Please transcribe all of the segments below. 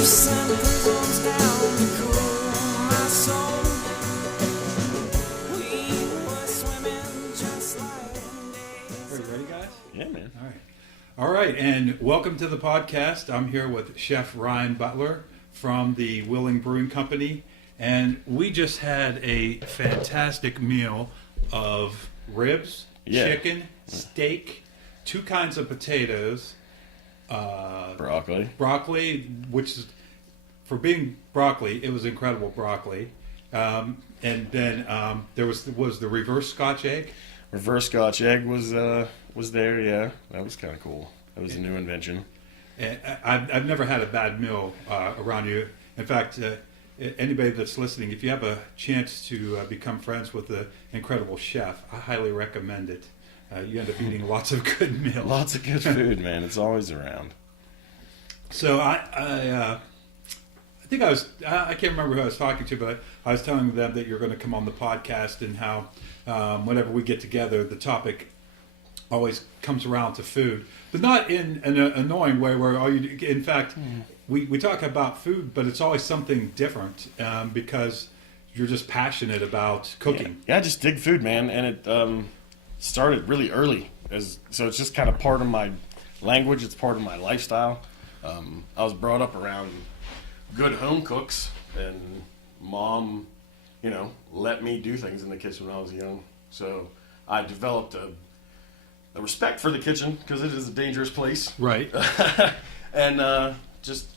All right, and welcome to the podcast. I'm here with Chef Ryan Butler from the Wheeling Brewing Company, and we just had a fantastic meal of ribs, chicken, steak, two kinds of potatoes, broccoli, which is, for being broccoli, it was incredible broccoli, and then there was the reverse Scotch egg. Reverse Scotch egg was there, yeah. That was kind of cool. That was a new invention. I've never had a bad meal around you. In fact, anybody that's listening, if you have a chance to become friends with the incredible chef, I highly recommend it. You end up eating lots of good meals. Lots of good food, man. It's always around. So I think I can't remember who I was talking to, but I was telling them that you're going to come on the podcast and how whenever we get together, the topic always comes around to food, but not in an annoying way where in fact, we talk about food, but it's always something different because you're just passionate about cooking. Yeah, I just dig food, man, and it started really early. So it's just kind of part of my language. It's part of my lifestyle. I was brought up around good home cooks, and Mom, let me do things in the kitchen when I was young. So I developed a respect for the kitchen because it is a dangerous place. Right. And just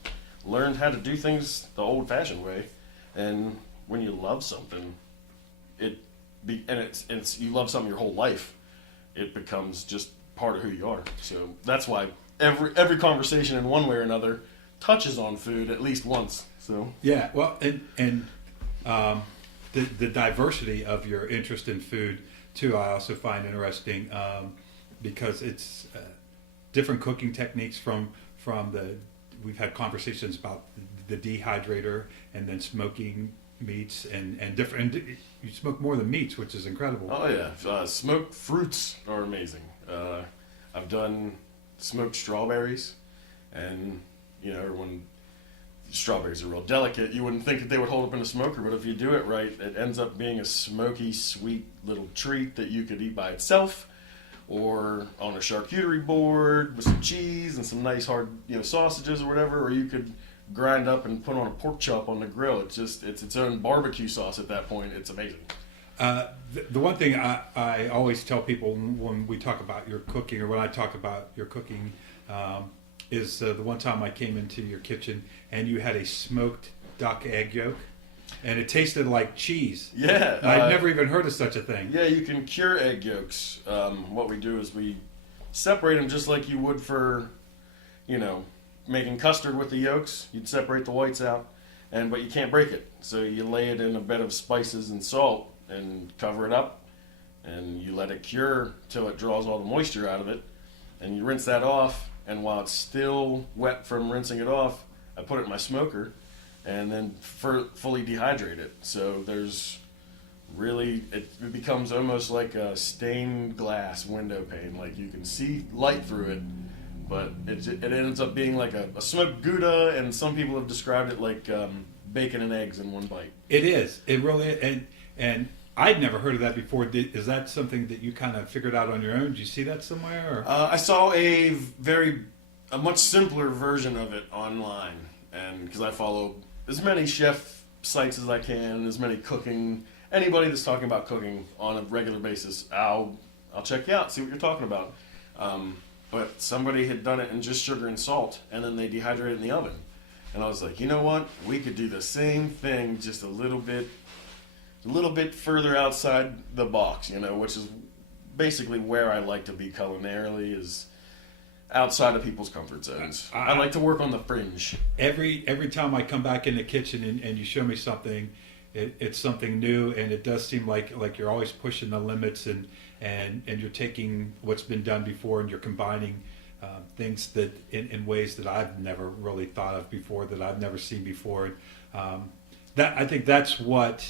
learned how to do things the old-fashioned way. And when you love something, it's you love something your whole life, it becomes just part of who you are. So that's why every conversation in one way or another touches on food at least once. So yeah, well, and the diversity of your interest in food too, I also find interesting because it's different cooking techniques from we've had conversations about the dehydrator and then smoking meats and different. And you smoke more than meats, which is incredible. Oh yeah, smoked fruits are amazing. I've done smoked strawberries, and when strawberries are real delicate, you wouldn't think that they would hold up in a smoker, but if you do it right, it ends up being a smoky, sweet little treat that you could eat by itself, or on a charcuterie board with some cheese and some nice hard sausages or whatever, or you could grind up and put on a pork chop on the grill. It's its own barbecue sauce at that point. It's amazing. The one thing I always tell people when we talk about your cooking, or when I talk about your cooking, is the one time I came into your kitchen and you had a smoked duck egg yolk, and it tasted like cheese. Yeah. I'd never even heard of such a thing. Yeah, you can cure egg yolks. What we do is we separate them just like you would for, making custard with the yolks. You'd separate the whites out, but you can't break it. So you lay it in a bed of spices and salt and cover it up, and you let it cure till it draws all the moisture out of it, and you rinse that off. And while it's still wet from rinsing it off, I put it in my smoker and then fully dehydrate it. So there's really, it becomes almost like a stained glass window pane. Like you can see light through it, but it ends up being like a smoked Gouda, and some people have described it like bacon and eggs in one bite. It is. It really is. And I'd never heard of that before. Is that something that you kind of figured out on your own? Did you see that somewhere? Or? I saw a much simpler version of it online, and because I follow as many chef sites as I can, as many anybody that's talking about cooking on a regular basis, I'll check you out, see what you're talking about. But somebody had done it in just sugar and salt, and then they dehydrated it in the oven. And I was like, you know what? We could do the same thing, just a little bit further outside the box, which is basically where I like to be culinarily, is outside of people's comfort zones. I like to work on the fringe. Every time I come back in the kitchen and you show me something, it's something new, and it does seem like you're always pushing the limits, and you're taking what's been done before and you're combining things that in ways that I've never really thought of before, that I've never seen before. That I think that's what,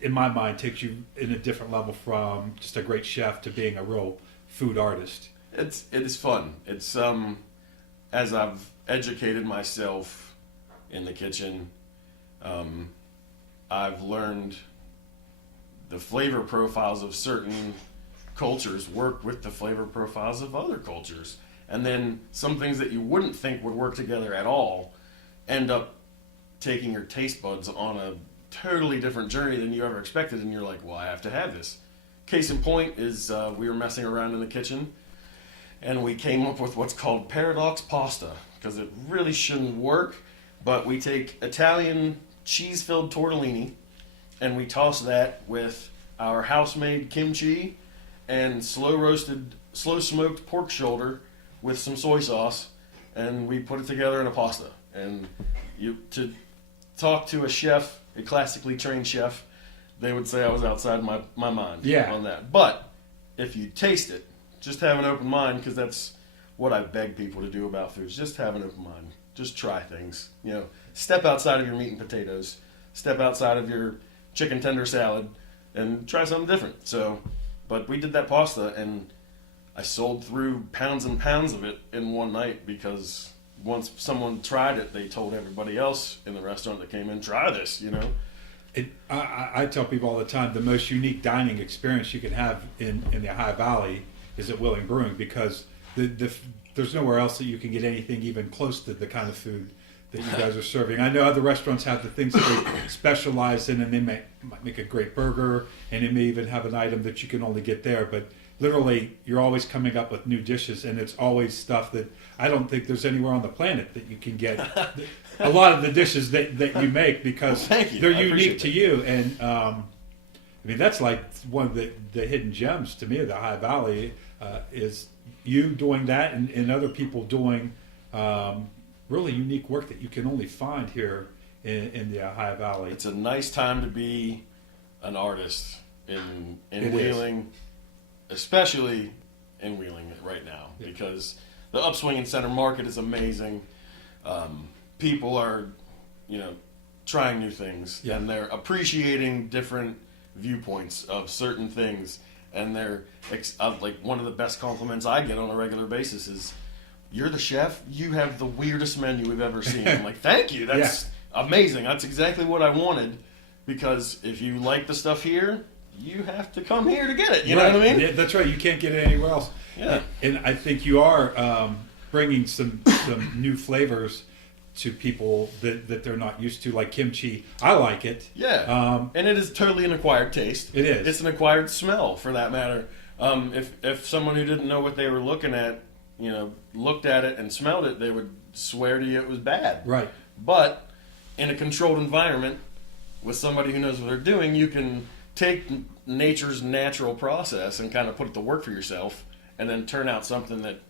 in my mind, takes you in a different level from just a great chef to being a real food artist. It is fun. It's as I've educated myself in the kitchen. I've learned the flavor profiles of certain cultures work with the flavor profiles of other cultures. And then some things that you wouldn't think would work together at all end up taking your taste buds on a totally different journey than you ever expected. And you're like, well, I have to have this. Case in point is we were messing around in the kitchen and we came up with what's called paradox pasta, because it really shouldn't work. But we take Italian cheese-filled tortellini and we toss that with our house-made kimchi and slow-smoked pork shoulder with some soy sauce, and we put it together in a pasta. And to talk to a chef, a classically trained chef, they would say I was outside my mind on that. But if you taste it, just have an open mind, because that's what I beg people to do about foods. Just have an open mind. Just try things. Step outside of your meat and potatoes. Step outside of your chicken tender salad and try something different. But we did that pasta, and I sold through pounds and pounds of it in one night, because once someone tried it, they told everybody else in the restaurant that came in, try this, I tell people all the time, the most unique dining experience you can have in the High Valley is at Wheeling Brewing, because there's nowhere else that you can get anything even close to the kind of food that you guys are serving. I know other restaurants have the things that they specialize in, and they might make a great burger, and they may even have an item that you can only get there. But literally, you're always coming up with new dishes, and it's always stuff that I don't think there's anywhere on the planet that you can get. A lot of the dishes that you make, because they're unique to you. And that's like one of the hidden gems to me of the High Valley, is you doing that, and other people doing really unique work that you can only find here in the High Valley. It's a nice time to be an artist in Wheeling, especially in Wheeling right now, because the upswing in Center Market is amazing. People are, trying new things, and they're appreciating different viewpoints of certain things. And they're like, one of the best compliments I get on a regular basis is, "You're the chef. You have the weirdest menu we've ever seen." I'm like, "Thank you. That's amazing. That's exactly what I wanted." Because if you like the stuff here, you have to come here to get it. You know what I mean? Yeah, that's right. You can't get it anywhere else. Yeah. And I think you are bringing some new flavors to people that they're not used to, like kimchi. I like it. Yeah. And it is totally an acquired taste. It is. It's an acquired smell, for that matter. If someone who didn't know what they were looking at, looked at it and smelled it, they would swear to you it was bad. Right. But in a controlled environment with somebody who knows what they're doing, you can take nature's natural process and kind of put it to work for yourself, and then turn out something that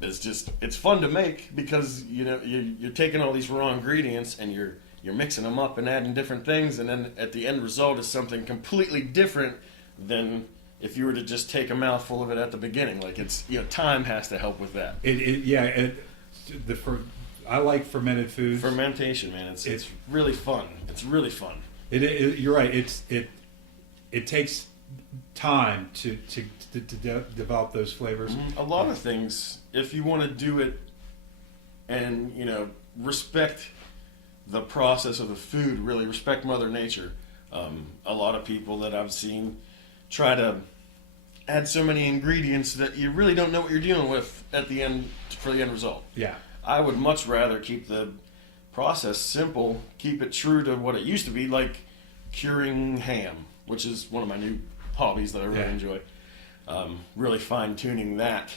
is just, it's fun to make, because you're taking all these raw ingredients and you're mixing them up and adding different things, and then at the end result is something completely different than if you were to just take a mouthful of it at the beginning. Like, it's, time has to help with that. I like fermented foods. Fermentation, man, it's really fun. It's really fun. You're right. It takes time to develop those flavors. A lot of things, if you want to do it and respect the process of the food, really respect Mother Nature. A lot of people that I've seen try to add so many ingredients that you really don't know what you're dealing with at the end for the end result. Yeah. I would much rather keep the process simple, keep it true to what it used to be, like curing ham, which is one of my new hobbies that I really enjoy. Really fine-tuning that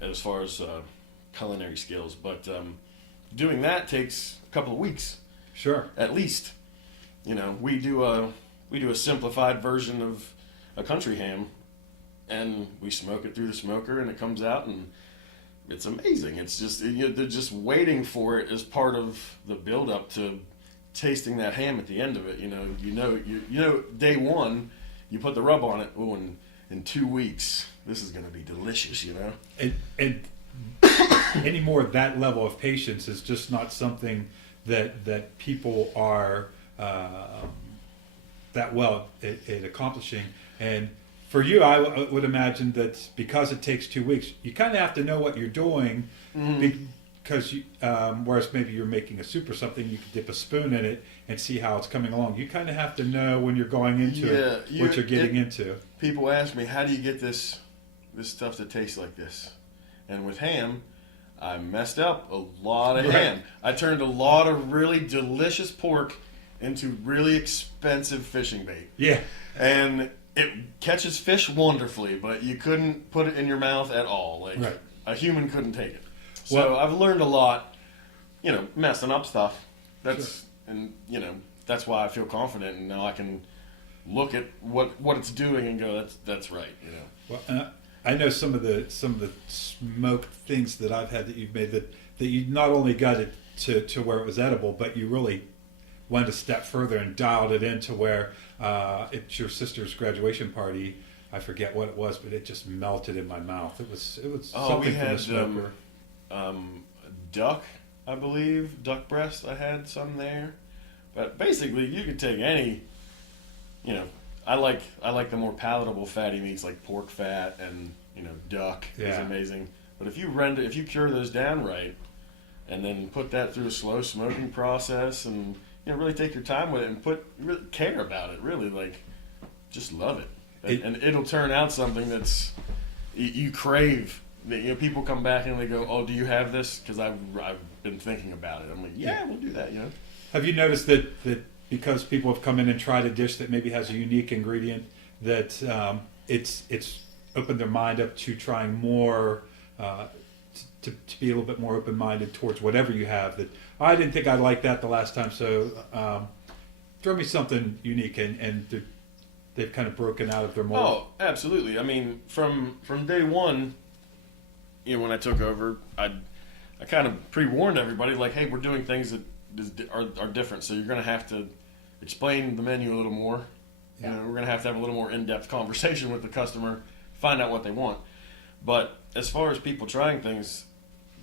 as far as culinary skills. But doing that takes a couple of weeks. Sure. At least. We do a simplified version of a country ham, and we smoke it through the smoker, and it comes out, and it's amazing. It's just, they're just waiting for it as part of the build-up to tasting that ham at the end of it. Day one, you put the rub on it. Oh, in 2 weeks, this is going to be delicious. And any more of that level of patience is just not something that people are that well at accomplishing. And for you, I would imagine that because it takes 2 weeks, you kind of have to know what you're doing, because whereas maybe you're making a soup or something, you can dip a spoon in it and see how it's coming along. You kind of have to know when you're going into what you're getting into. People ask me, how do you get this stuff to taste like this? And with ham, I messed up a lot of ham. I turned a lot of really delicious pork into really expensive fishing bait. Yeah. And it catches fish wonderfully, but you couldn't put it in your mouth at all. Like a human couldn't take it. So I've learned a lot, messing up stuff. And that's why I feel confident, and now I can look at what it's doing and go, that's right. Well, I know some of the smoked things that I've had that you've made that you not only got it to where it was edible, but you really went a step further and dialed it into where it's your sister's graduation party. I forget what it was, but it just melted in my mouth. It was something from the smoker. Duck, I believe, duck breast. I had some there, but basically you could take any. I like the more palatable fatty meats like pork fat and duck is amazing. But if you cure those down right, and then put that through a slow smoking process and really take your time with it and really care about it, really just love it, and it'll turn out something that's you crave. People come back and they go, "Oh, do you have this?" Because I've been thinking about it. I'm like, "Yeah, we'll do that." Have you noticed that because people have come in and tried a dish that maybe has a unique ingredient, that it's opened their mind up to trying more, to be a little bit more open-minded towards whatever you have. That I didn't think I'd like that the last time, so throw me something unique, and they've kind of broken out of their mold. Oh, absolutely. I mean, from day one, when I took over, I kind of pre-warned everybody, like, hey, we're doing things that are different, so you're going to have to explain the menu a little more. We're going to have a little more in-depth conversation with the customer, find out what they want. But as far as people trying things,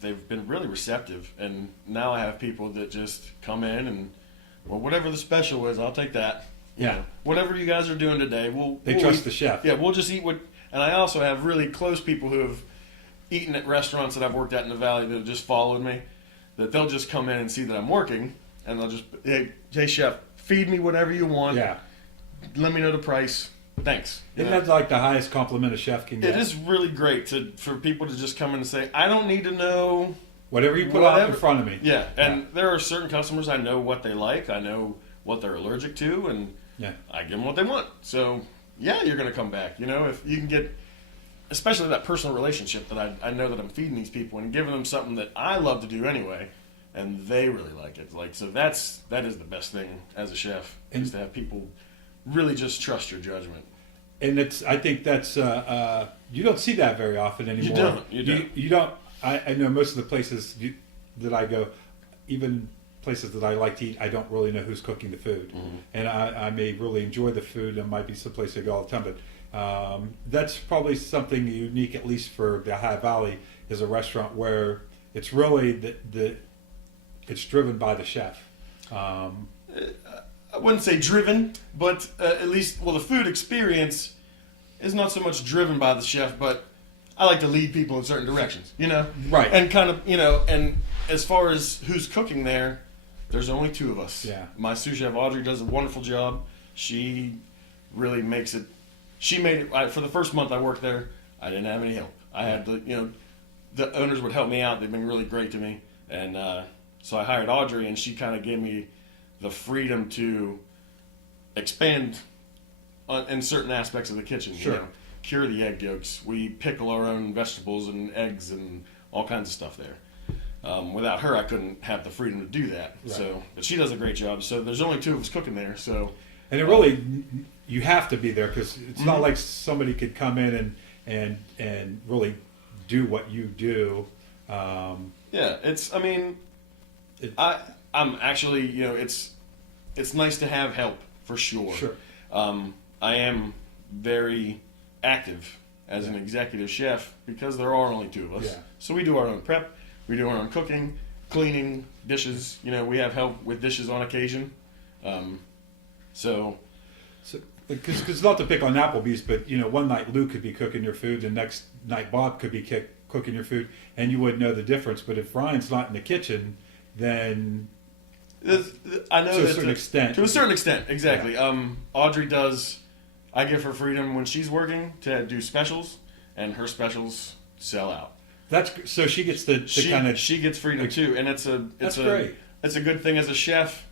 they've been really receptive, and now I have people that just come in and, well, whatever the special is, I'll take that. Whatever you guys are doing today, we'll trust eat. The chef. Yeah, we'll just eat what. And I also have really close people who have eaten at restaurants that I've worked at in the Valley that have just followed me. That they'll just come in and see that I'm working, and they'll just, hey chef, feed me whatever you want. Yeah. Let me know the price. Thanks. Isn't that like the highest compliment a chef can get? It is really great for people to just come in and say, I don't need to know whatever you put out in front of me. Yeah, and there are certain customers I know what they like, I know what they're allergic to, and I give them what they want. So you're going to come back. If you can get, especially that personal relationship that I know that I'm feeding these people and giving them something that I love to do anyway, and they really like it. So that is the best thing as a chef, is to have people really just trust your judgment. And I think that's you don't see that very often anymore. You don't. I know most of the places that I go, even places that I like to eat, I don't really know who's cooking the food, and I may really enjoy the food. There might be some place I go all the time, but that's probably something unique, at least for the High Valley, is a restaurant where it's really it's driven by the chef. I wouldn't say driven, but at least, the food experience is not so much driven by the chef, but I like to lead people in certain directions, Right. And kind of, and as far as who's cooking there, there's only two of us. Yeah. My sous chef, Audrey, does a wonderful job. She really makes it, she made it, for the first month I worked there, I didn't have any help. I had the owners would help me out. They've been really great to me. And so I hired Audrey, and she kind of gave me the freedom to expand in certain aspects of the kitchen. Sure. Cure the egg yolks. We pickle our own vegetables and eggs and all kinds of stuff there. Without her, I couldn't have the freedom to do that. Right. So, but she does a great job. So there's only two of us cooking there. So, and it really, you have to be there, because it's not like somebody could come in and really do what you do. It's. I mean, I'm actually, it's nice to have help, for sure. Sure. I am very active as an executive chef because there are only two of us. Yeah. So we do our own prep, we do our own cooking, cleaning, dishes. We have help with dishes on occasion. Because not to pick on Applebee's, but one night Lou could be cooking your food, and next night Bob could be cooking your food, and you wouldn't know the difference. But if Ryan's not in the kitchen, then I know to a that certain extent. To a certain extent, exactly. Audrey does. I give her freedom when she's working to do specials, and her specials sell out. That's so she gets the kind of she gets freedom too, and it's great. It's a good thing as a chef,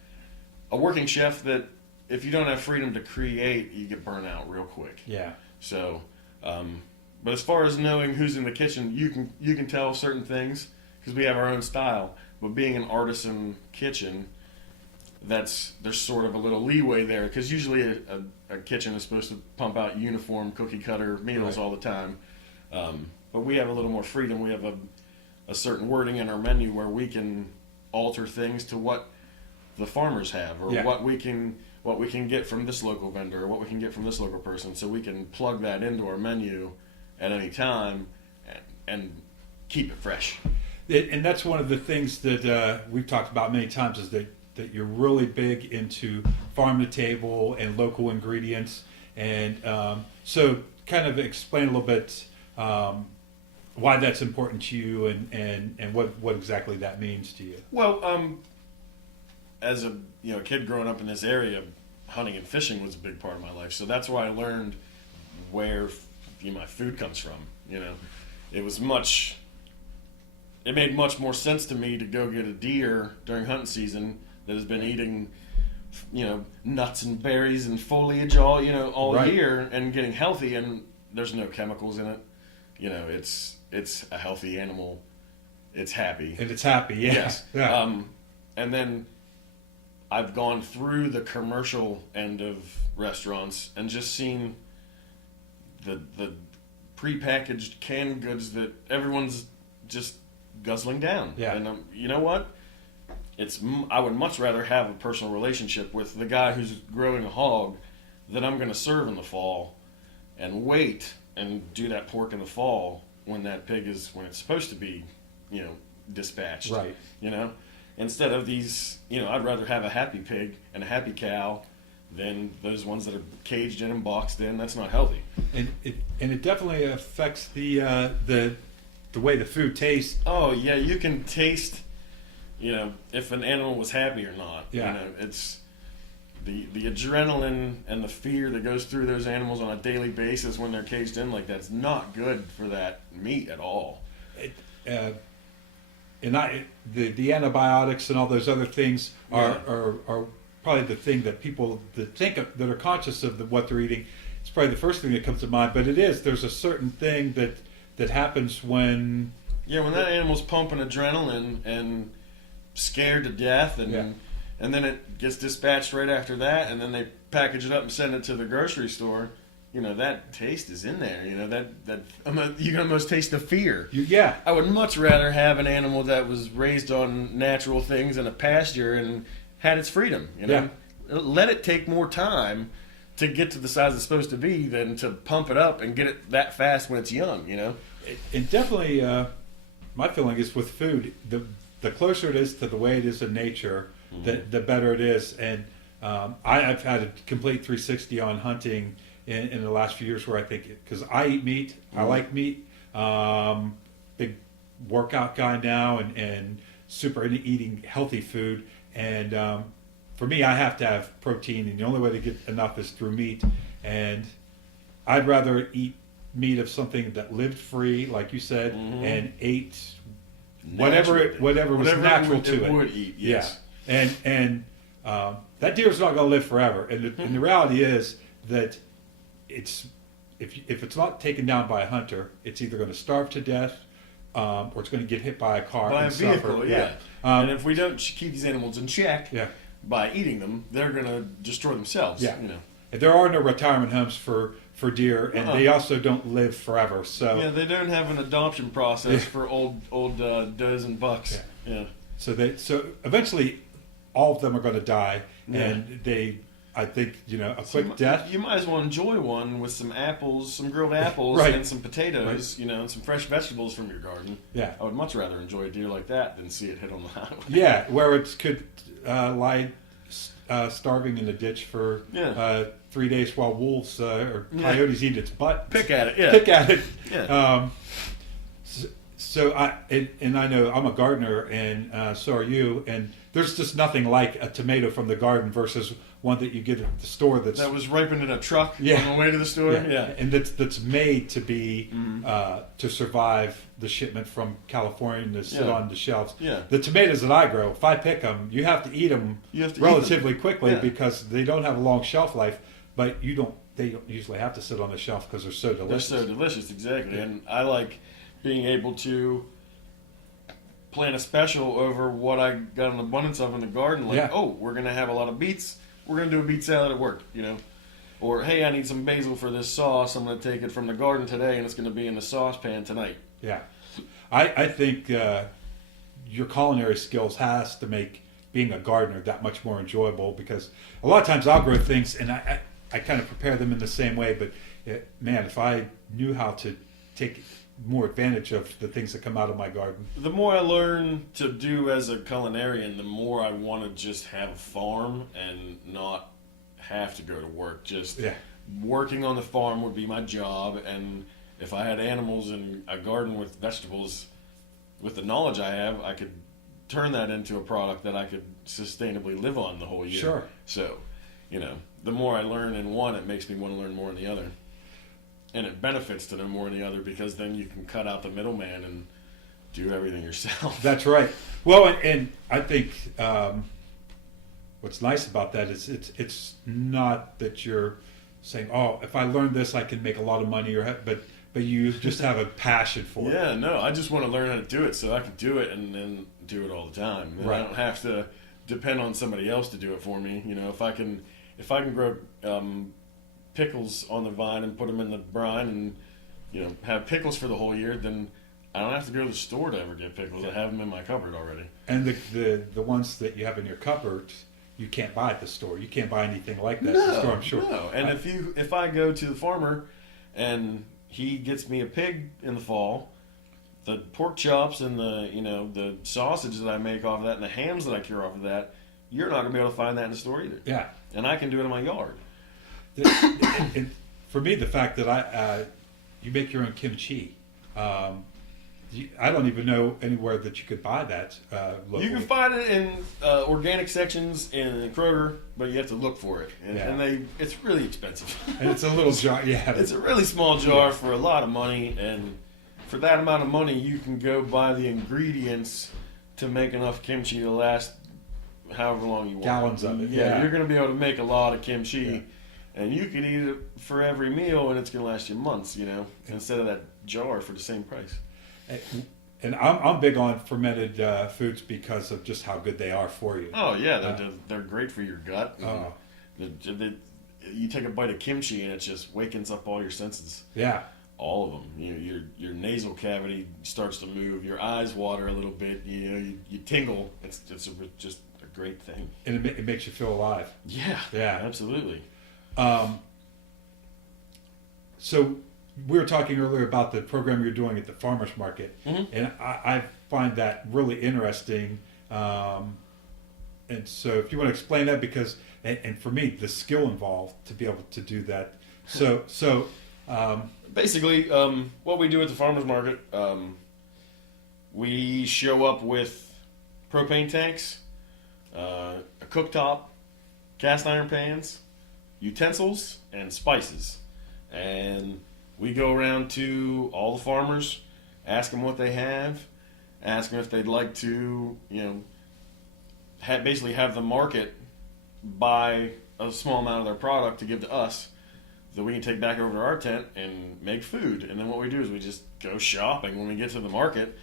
a working chef, that if you don't have freedom to create, you get burnt out real quick. Yeah. So, but as far as knowing who's in the kitchen, you can tell certain things because we have our own style. But being an artisan kitchen, there's sort of a little leeway there because usually a kitchen is supposed to pump out uniform cookie cutter meals all the time. But we have a little more freedom. We have a certain wording in our menu where we can alter things to what the farmers have, or what we can get from this local vendor, or what we can get from this local person, so we can plug that into our menu at any time and keep it fresh. And that's one of the things that we've talked about many times is that you're really big into farm to table and local ingredients. And so kind of explain a little bit why that's important to you and what exactly that means to you. Well, as a kid growing up in this area, hunting and fishing was a big part of my life. So that's why I learned where my food comes from. It made much more sense to me to go get a deer during hunting season that has been eating, nuts and berries and foliage all year and getting healthy, and there's no chemicals in it. It's a healthy animal. It's happy. And it's happy, yes. Yeah. And then I've gone through the commercial end of restaurants and just seen the prepackaged canned goods that everyone's just guzzling down. Yeah. And you know what? I would much rather have a personal relationship with the guy who's growing a hog that I'm going to serve in the fall, and wait and do that pork in the fall when it's supposed to be, dispatched. Right. Instead of these, I'd rather have a happy pig and a happy cow than those ones that are caged in and boxed in. That's not healthy. And it definitely affects the way the food tastes. Oh yeah, you can taste, if an animal was happy or not. Yeah. It's the adrenaline and the fear that goes through those animals on a daily basis when they're caged in like that's not good for that meat at all. The antibiotics and all those other things are probably the thing that people that are conscious of what they're eating. It's probably the first thing that comes to mind. But there's a certain thing that happens when that animal's pumping adrenaline and scared to death, and then it gets dispatched right after that, and then they package it up and send it to the grocery store. That taste is in there. You can almost taste the fear. I would much rather have an animal that was raised on natural things in a pasture and had its freedom. Let it take more time to get to the size it's supposed to be than to pump it up and get it that fast when it's young. And definitely, my feeling is with food, the closer it is to the way it is in nature, the better it is. And I've had a complete 360 on hunting in the last few years, where I think, because I eat meat, I like meat, big workout guy now, and super into eating healthy food. And for me, I have to have protein, and the only way to get enough is through meat. And I'd rather eat meat of something that lived free, like you said, and ate whatever was natural to it. It would eat, yes. Yeah. And that deer's not going to live forever. And the reality is that if it's not taken down by a hunter, it's either going to starve to death, or it's going to get hit by a car by and a vehicle. suffer. Yeah. And if we don't keep these animals in check by eating them, they're going to destroy themselves. Yeah. And there are no retirement homes for deer, and they also don't live forever. So they don't have an adoption process for old does and bucks. Yeah. So eventually, all of them are going to die, and I think, a quick death. You might as well enjoy one with some apples, some grilled apples, and some potatoes, and some fresh vegetables from your garden. Yeah. I would much rather enjoy a deer like that than see it hit on the highway. Yeah, where it could lie starving in a ditch for 3 days while wolves or coyotes eat its butt. Pick at it, yeah. Pick at it. Yeah. So and I know I'm a gardener, and so are you. And there's just nothing like a tomato from the garden versus one that you get at the store That was ripened in a truck on the way to the store. Yeah. And that's made to be to survive the shipment from California to sit on the shelves. Yeah. The tomatoes that I grow, if I pick them, you have to eat them relatively quickly because they don't have a long shelf life. But you don't. They don't usually have to sit on the shelf because they're so delicious. They're so delicious, exactly. Yeah. And I like being able to plan a special over what I got an abundance of in the garden. Like, oh, we're going to have a lot of beets. We're going to do a beet salad at work, you know. Or, hey, I need some basil for this sauce. I'm going to take it from the garden today, and it's going to be in the saucepan tonight. Yeah. I think your culinary skills has to make being a gardener that much more enjoyable, because a lot of times I'll grow things, and I kind of prepare them in the same way, but man, if I knew how to take more advantage of the things that come out of my garden. The more I learn to do as a culinarian, the more I want to just have a farm and not have to go to work. Just working on the farm would be my job, and if I had animals and a garden with vegetables, with the knowledge I have, I could turn that into a product that I could sustainably live on the whole year. Sure. So, you know, the more I learn in one, it makes me want to learn more in the other. And it benefits to know more in the other, because then you can cut out the middleman and do everything yourself. That's right. Well, and I think what's nice about that is it's not that you're saying, oh, if I learn this, I can make a lot of money, but you just have a passion for it. Yeah, no, I just want to learn how to do it so I can do it and then do it all the time. And I don't have to depend on somebody else to do it for me. You know, if I can grow pickles on the vine and put them in the brine and, you know, have pickles for the whole year, then I don't have to go to the store to ever get pickles. I have them in my cupboard already. And the ones that you have in your cupboard, you can't buy at the store. You can't buy anything like that at the store, I'm sure. No. And if I go to the farmer and he gets me a pig in the fall, the pork chops and the sausage that I make off of that and the hams that I cure off of that, you're not going to be able to find that in the store either. Yeah. And I can do it in my yard. For me, the fact that you make your own kimchi, I don't even know anywhere that you could buy that locally. You can find it in organic sections in Kroger, but you have to look for it, and it's really expensive. And it's a little jar. Yeah, it's a really small jar for a lot of money, and for that amount of money, you can go buy the ingredients to make enough kimchi to last however long you want. Gallons of it. Yeah, you're going to be able to make a lot of kimchi, and you can eat it for every meal, and it's going to last you months. You know, instead of that jar for the same price. And I'm big on fermented foods because of just how good they are for you. Oh yeah, they're great for your gut. You take a bite of kimchi and it just wakens up all your senses. Yeah, all of them. Your nasal cavity starts to move. Your eyes water a little bit. You tingle. It's just a great thing. And it makes you feel alive. Yeah, absolutely. So. We were talking earlier about the program you're doing at the farmers market, and I find that really interesting. And so, if you want to explain that, because and for me, the skill involved to be able to do that. So basically, what we do at the farmers market, we show up with propane tanks, a cooktop, cast iron pans, utensils, and spices, and we go around to all the farmers, ask them what they have, ask them if they'd like to, basically have the market buy a small amount of their product to give to us that we can take back over to our tent and make food. And then what we do is we just go shopping when we get to the market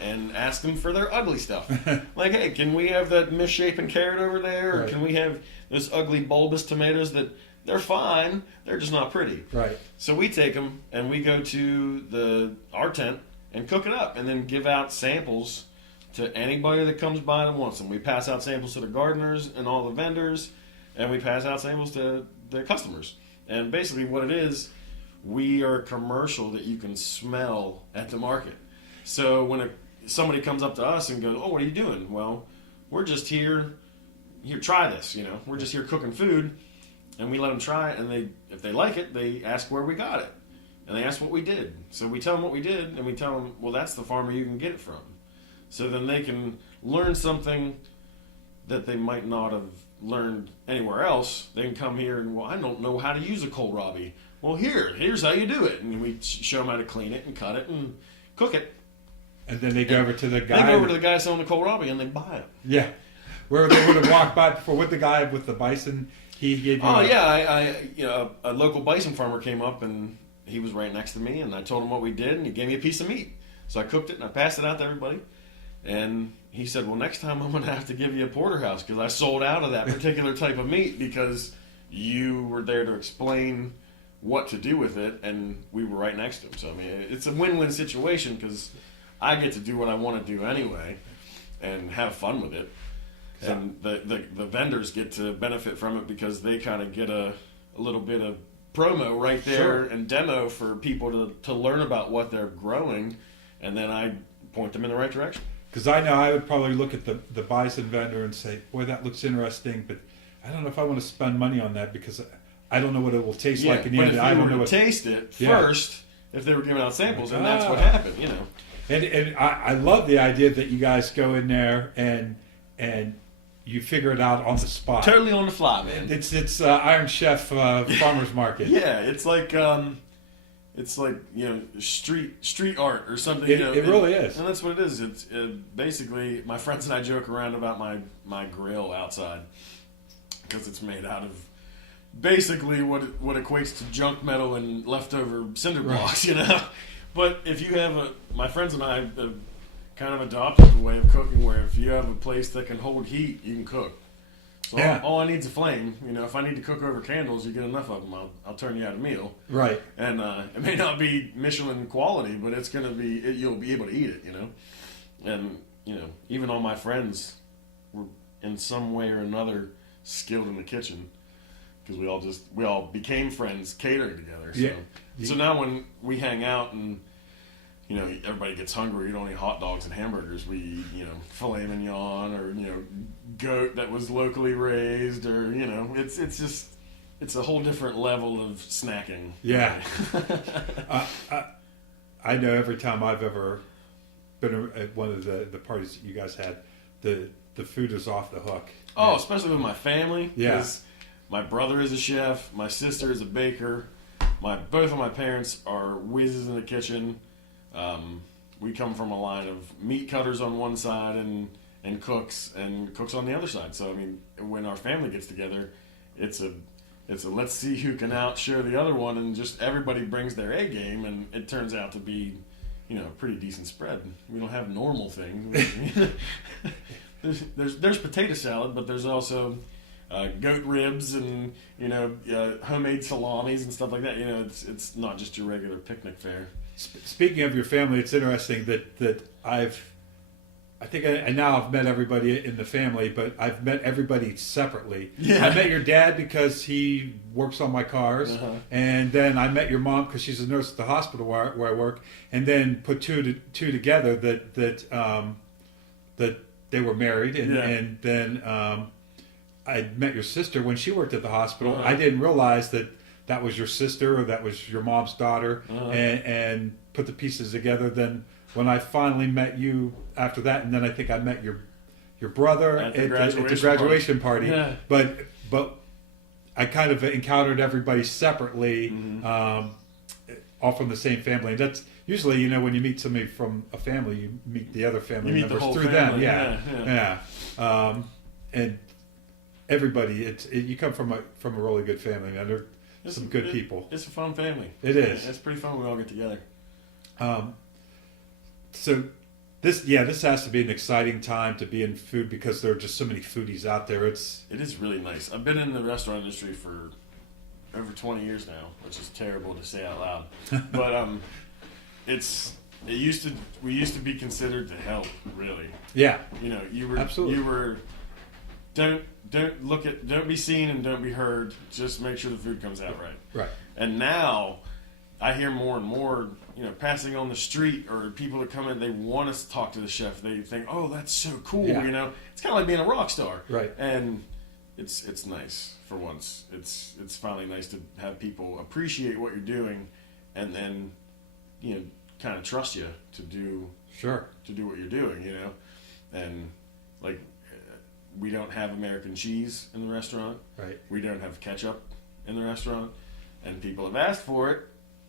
and ask them for their ugly stuff. Like, hey, can we have that misshapen carrot over there? Or can we have those ugly bulbous tomatoes that... They're fine. They're just not pretty. Right. So we take them and we go to our tent and cook it up, and then give out samples to anybody that comes by and wants them. We pass out samples to the gardeners and all the vendors, and we pass out samples to the customers. And basically, what it is, we are a commercial that you can smell at the market. So when somebody comes up to us and goes, "Oh, what are you doing?" Well, we're just here. Here, try this. We're just here cooking food. And we let them try it, and if they like it, they ask where we got it. And they ask what we did. So we tell them what we did, and we tell them, well, that's the farmer you can get it from. So then they can learn something that they might not have learned anywhere else. They can come here and, well, I don't know how to use a kohlrabi. Well, here's how you do it. And we show them how to clean it and cut it and cook it. And then they go over to the guy. They go over to the guy selling the kohlrabi and they buy it. Yeah. Where they would have walked by before with the guy with the bison, he gave you a local bison farmer came up and he was right next to me and I told him what we did and he gave me a piece of meat. So I cooked it and I passed it out to everybody. And he said, well, next time I'm going to have to give you a porterhouse because I sold out of that particular type of meat because you were there to explain what to do with it and we were right next to him. So, I mean, it's a win-win situation because I get to do what I want to do anyway and have fun with it. Yeah. And the vendors get to benefit from it because they kind of get a little bit of promo right there. Sure. And demo for people to learn about what they're growing, and then I point them in the right direction. Because I know I would probably look at the bison vendor and say, boy, that looks interesting, but I don't know if I want to spend money on that because I don't know what it will taste like in the end. I don't know what taste it first, if they were giving out samples, and that's what happened, you know. And I love the idea that you guys go in there and you figure it out on the spot. Totally on the fly, man. It's Iron Chef farmers market. Yeah, it's like street art or something. It really is, and that's what it is. It's basically my friends and I joke around about my grill outside because it's made out of basically what equates to junk metal and leftover cinder blocks, you know. But if you have my friends and I have kind of adopted the way of cooking where if you have a place that can hold heat, you can cook. So all I need is a flame. You know, if I need to cook over candles, you get enough of them, I'll turn you out a meal. Right. And it may not be Michelin quality, but it's going to be, you'll be able to eat it, you know. And, you know, even all my friends were in some way or another skilled in the kitchen because we all became friends catering together. So. Yeah. So now when we hang out and, you know, everybody gets hungry, we don't eat hot dogs and hamburgers. We eat, you know, filet mignon or, you know, goat that was locally raised or, you know, it's a whole different level of snacking. Yeah. I know every time I've ever been at one of the parties that you guys had, the food is off the hook. Oh, especially with my family. Yeah. My brother is a chef. My sister is a baker. Both of my parents are whizzes in the kitchen. We come from a line of meat cutters on one side and cooks on the other side. So I mean, when our family gets together, it's a let's see who can outshow the other one, and just everybody brings their A game, and it turns out to be, you know, a pretty decent spread. We don't have normal things. there's potato salad, but there's also goat ribs and, you know, homemade salamis and stuff like that. You know, it's not just your regular picnic fare. Speaking of your family, it's interesting that I now I've met everybody in the family, but I've met everybody separately. Yeah. I met your dad because he works on my cars, and then I met your mom because she's a nurse at the hospital where I work, and then put two together that they were married, and then I met your sister when she worked at the hospital. I didn't realize that was your sister or that was your mom's daughter, and put the pieces together. Then when I finally met you after that, and then I think I met your brother at the graduation party. Yeah. But I kind of encountered everybody separately, all from the same family. And that's usually, you know, when you meet somebody from a family, you meet the other family members through them. Yeah. And everybody, you come from a really good family, man. They're some good people. It's a fun family. It is. It's pretty fun when we all get together. So this has to be an exciting time to be in food because there are just so many foodies out there. It is really nice. I've been in the restaurant industry for over 20 years now, which is terrible to say out loud. But we used to be considered to help, really. Yeah. You know, absolutely. Don't be seen and don't be heard. Just make sure the food comes out right. Right. And now I hear more and more, you know, passing on the street or people that come in, they want us to talk to the chef. They think, oh, that's so cool. Yeah. You know, it's kind of like being a rock star. Right. And it's nice for once. It's finally nice to have people appreciate what you're doing and then kind of trust you to do Sure. what you're doing, and like we don't have American cheese in the restaurant. Right. We don't have ketchup in the restaurant, and people have asked for it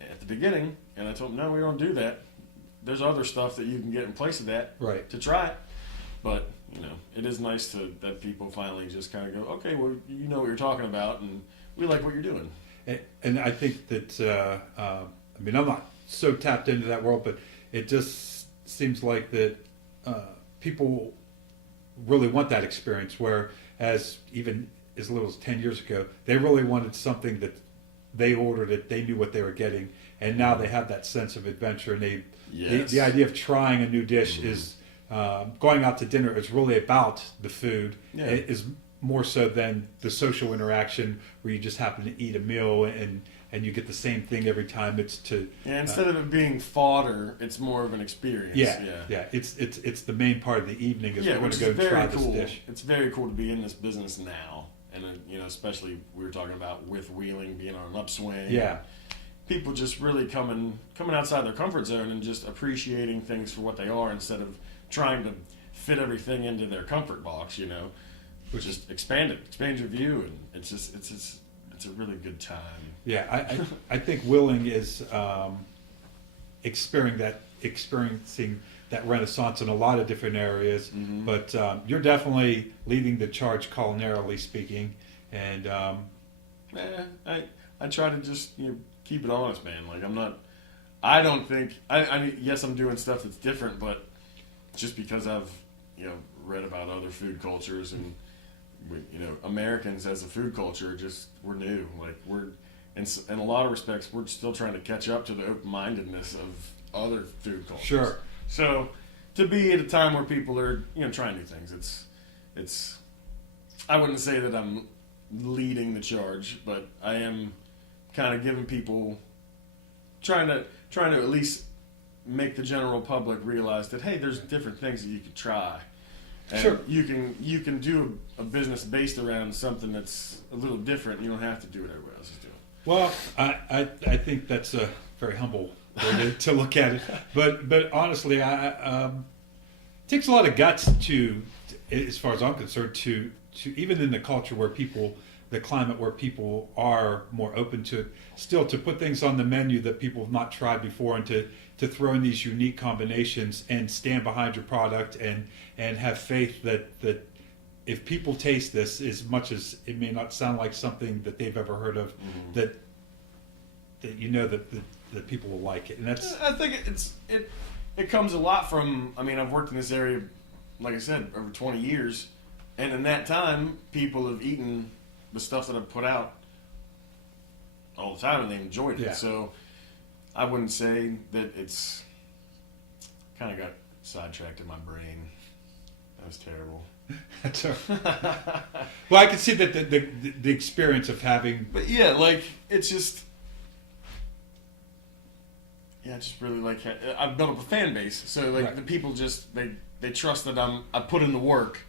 at the beginning, and I told them, no, we don't do that. There's other stuff that you can get in place of that Right. to try it. But, it is nice that people finally just kind of go, okay, well, you know what you're talking about, and we like what you're doing. And I think that, I'm not so tapped into that world, but it just seems like that people really want that experience, whereas even as little as 10 years ago, they really wanted something that they ordered it, they knew what they were getting, and now they have that sense of adventure, and Yes. the idea of trying a new dish is going out to dinner is really about the food. Yeah. It is more so than the social interaction where you just happen to eat a meal and you get the same thing every time. It's to Instead of it being fodder, it's more of an experience. yeah. It's the main part of the evening is we're going which to go is and try very this cool. dish. It's very cool to be in this business now, and especially we were talking about with Wheeling being on an upswing. Yeah. People just really coming outside their comfort zone and just appreciating things for what they are instead of trying to fit everything into their comfort box. Which just expand your view, and it's a really good time. Yeah, I think Wheeling is experiencing that renaissance in a lot of different areas, Mm-hmm. but you're definitely leading the charge culinarily speaking, and I try to just keep it honest, man. Like I don't think I mean, yes, I'm doing stuff that's different, but just because I've read about other food cultures, and Americans as a food culture, we're new. Like we're in a lot of respects, we're still trying to catch up to the open-mindedness of other food cultures. Sure. So to be at a time where people are trying new things, it's I wouldn't say that I'm leading the charge, but I am kind of giving people trying to at least make the general public realize that, hey, there's different things that you could try. And Sure. You can do a business based around something that's a little different. You don't have to do what everybody else is doing. well, I think that's a very humble way to look at it, but honestly, it takes a lot of guts to, as far as I'm concerned, to even in the culture where the climate where people are more open to it, still to put things on the menu that people have not tried before, and to throw in these unique combinations and stand behind your product and have faith that if people taste this, as much as it may not sound like something that they've ever heard of, Mm-hmm. that that people will like it. And that's, I think it comes a lot from. I mean, I've worked in this area, like I said, over 20 years, and in that time, people have eaten the stuff that I've put out all the time, and they enjoyed it. Yeah. So I wouldn't say that it's kind of got sidetracked in my brain. That was terrible. that's well, I can see that the experience of having, But yeah, like it's just. Yeah, I just really like. I've built up a fan base, so like Right. the people just they trust that I put in the work.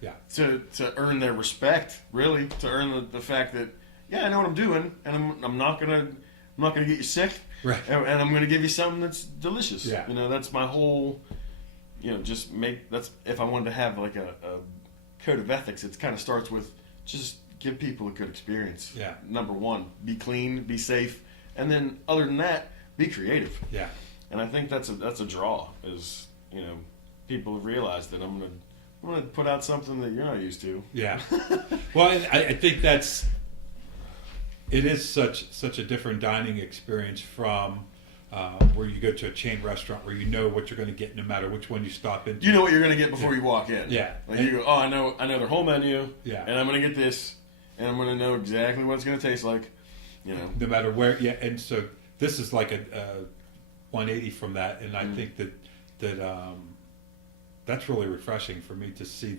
yeah, To earn their respect, really, to earn the fact that I know what I'm doing, and I'm not gonna get you sick, right, and I'm gonna give you something that's delicious. Yeah. That's my whole. That's if I wanted to have like a code of ethics, it kind of starts with just give people a good experience. Yeah. Number one, be clean, be safe, and then other than that, be creative. yeah. And I think that's a draw. Is people have realized that I'm gonna put out something that you're not used to. Yeah. Well, I think it is such a different dining experience from where you go to a chain restaurant where you know what you're going to get no matter which one you stop into. You know what you're gonna get before you walk in. Yeah. Like you go, oh, I know their whole menu. Yeah. And I'm gonna get this, and I'm gonna know exactly what it's gonna taste like. No matter where, yeah. And so this is like a 180 from that, and I think that that's really refreshing for me to see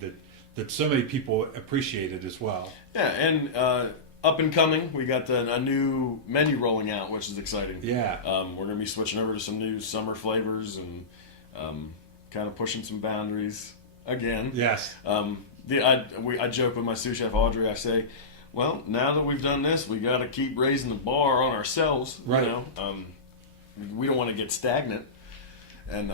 that so many people appreciate it as well. Yeah, and up and coming, we got a new menu rolling out, which is exciting. Yeah. We're going to be switching over to some new summer flavors and kind of pushing some boundaries again. Yes. I joke with my sous chef Audrey. I say, well, now that we've done this, we got to keep raising the bar on ourselves. Right. we don't want to get stagnant, and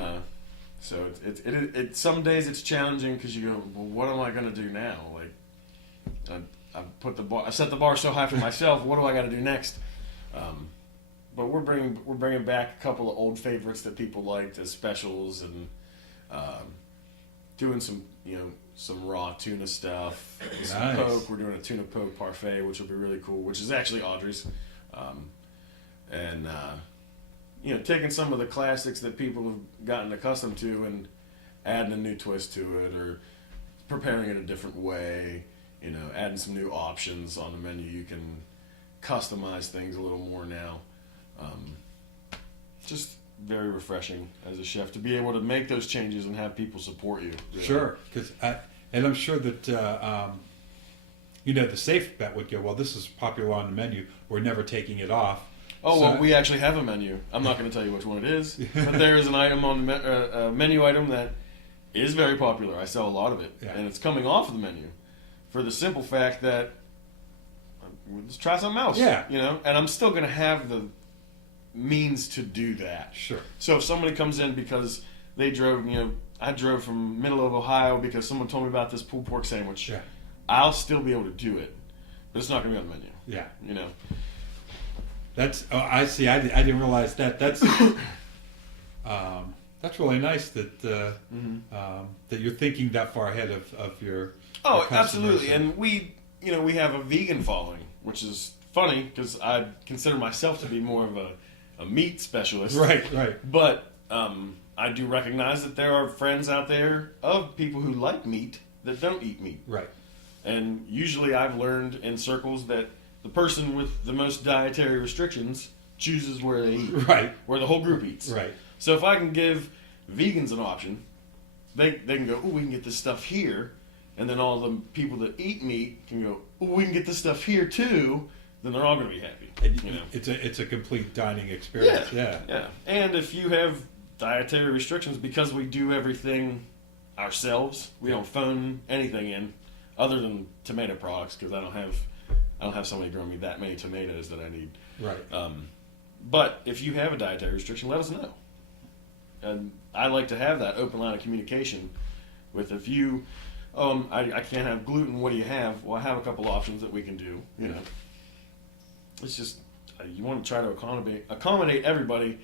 so it some days it's challenging because you go, well, what am I going to do now? Like I set the bar so high for myself. What do I got to do next? But we're bringing back a couple of old favorites that people liked as specials, and doing some raw tuna stuff, some Nice. poke. We're doing a tuna poke parfait, which will be really cool. Which is actually Audrey's, and taking some of the classics that people have gotten accustomed to and adding a new twist to it, or preparing it a different way. Adding some new options on the menu. You can customize things a little more now. Just very refreshing as a chef to be able to make those changes and have people support you. Sure, and I'm sure that the safe bet would go, well, this is popular on the menu. We're never taking it off. Oh, well, we actually have a menu. I'm not going to tell you which one it is, but there is an item on the menu item that is very popular. I sell a lot of it, and it's coming off of the menu for the simple fact that let's try something else. Yeah. And I'm still going to have the means to do that. Sure. So if somebody comes in because they drove, I drove from middle of Ohio because someone told me about this pulled pork sandwich. Yeah. I'll still be able to do it, but it's not going to be on the menu. Yeah. That's. Oh, I see. I didn't realize that. That's. That's really nice that that you're thinking that far ahead of your. Oh, your customers. absolutely, and we have a vegan following, which is funny because I consider myself to be more of a meat specialist. Right. But I do recognize that there are friends out there of people who like meat that don't eat meat. Right. And usually I've learned in circles that the person with the most dietary restrictions chooses where they eat. Right. Where the whole group eats. Right. So if I can give vegans an option, they can go, we can get this stuff here. And then all the people that eat meat can go, we can get this stuff here too. Then they're all going to be happy. And it's a complete dining experience. Yeah. And if you have dietary restrictions, because we do everything ourselves, we don't phone anything in other than tomato products, because I don't have somebody growing me that many tomatoes that I need. Right. But if you have a dietary restriction, let us know. And I like to have that open line of communication with, if you, I can't have gluten, what do you have? Well, I have a couple options that we can do, It's just, you want to try to accommodate everybody,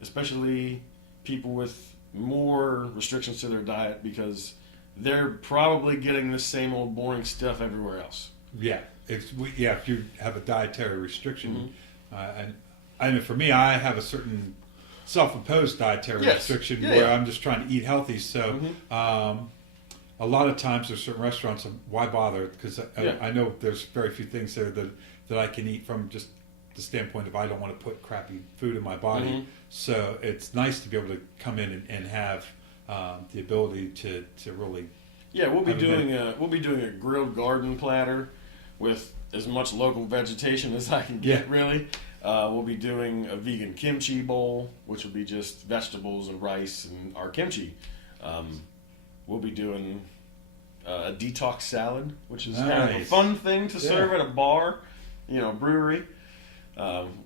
especially people with more restrictions to their diet, because they're probably getting the same old boring stuff everywhere else. Yeah. If you have a dietary restriction, and I know for me, I have a certain self-imposed dietary restriction where I'm just trying to eat healthy. So a lot of times there's certain restaurants, why bother? Because I know there's very few things there that I can eat from just the standpoint of I don't want to put crappy food in my body. So it's nice to be able to come in and have the ability to really. Yeah, we'll be doing a grilled garden platter with as much local vegetation as I can get. Really, we'll be doing a vegan kimchi bowl, which will be just vegetables and rice and our kimchi. We'll be doing a detox salad, which is kind of a fun thing to serve at a bar, brewery.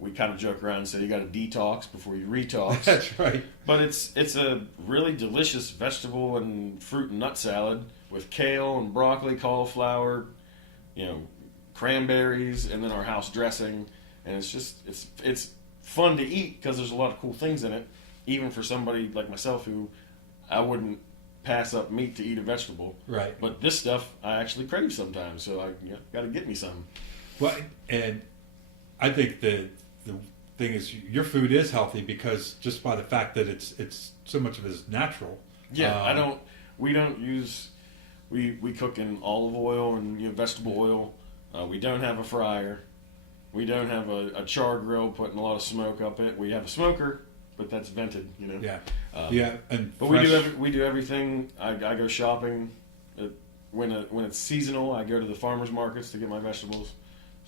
We kind of joke around and say you got to detox before you retox. That's right. But it's a really delicious vegetable and fruit and nut salad with kale and broccoli, cauliflower, cranberries, and then our house dressing. And it's fun to eat because there's a lot of cool things in it, even for somebody like myself who I wouldn't pass up meat to eat a vegetable. Right. But this stuff I actually crave sometimes, so I got to get me some. Well, and I think the thing is your food is healthy because just by the fact that it's so much of it is natural. Yeah, we cook in olive oil and vegetable oil. We don't have a fryer. We don't have a char grill putting a lot of smoke up it. We have a smoker, but that's vented, Yeah. But we do everything. I go shopping. When it's seasonal, I go to the farmers markets to get my vegetables.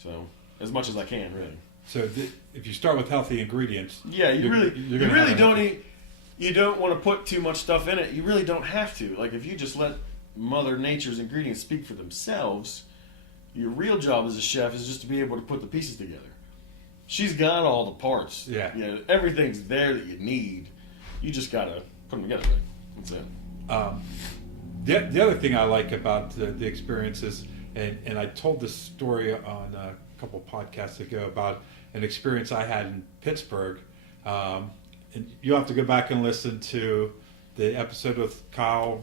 So as much as I can, really. So if you start with healthy ingredients, you really don't eat. You don't want to put too much stuff in it. You really don't have to. Like if you just let Mother Nature's ingredients speak for themselves, your real job as a chef is just to be able to put the pieces together. she's got all the parts. Yeah. You know, everything's there that you need. You just gotta put them together. That's it. The other thing I like about the experience is, and I told this story on a couple podcasts ago about an experience I had in Pittsburgh. And you'll have to go back and listen to the episode with Kyle,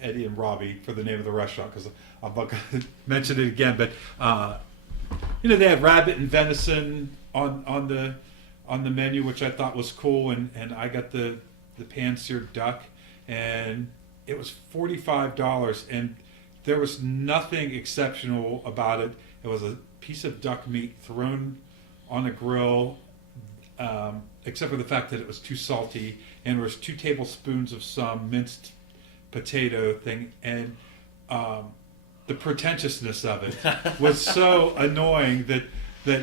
Eddie, and Robbie for the name of the restaurant, because I'm not going to mention it again. But they had rabbit and venison on the menu, which I thought was cool, and I got the pan-seared duck, and it was $45, and there was nothing exceptional about it. It was a piece of duck meat thrown on a grill, except for the fact that it was too salty, and there was 2 tablespoons of some minced potato thing, and the pretentiousness of it was so annoying that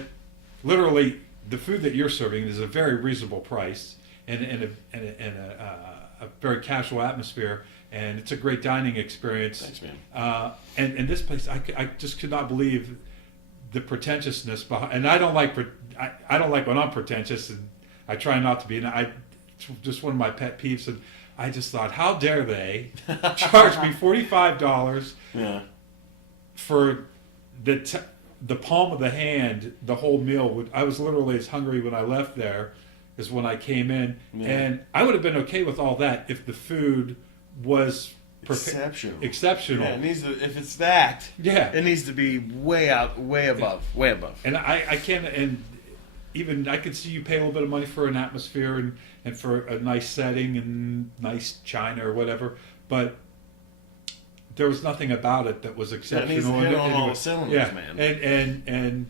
literally the food that you're serving is a very reasonable price and a very casual atmosphere, and it's a great dining experience. Thanks, man. And this place, I just could not believe the pretentiousness behind. And I don't like when I'm pretentious, and I try not to be. And it's just one of my pet peeves. And I just thought, how dare they charge me $45 for the palm of the hand, the whole meal. I was literally as hungry when I left there as when I came in, and I would have been okay with all that if the food was exceptional. Yeah, it needs to, if it's that, it needs to be way above. And I can't, and even I could see you pay a little bit of money for an atmosphere and for a nice setting and nice china or whatever, but there was nothing about it that was exceptional. It needs to hit on all the cylinders, man. And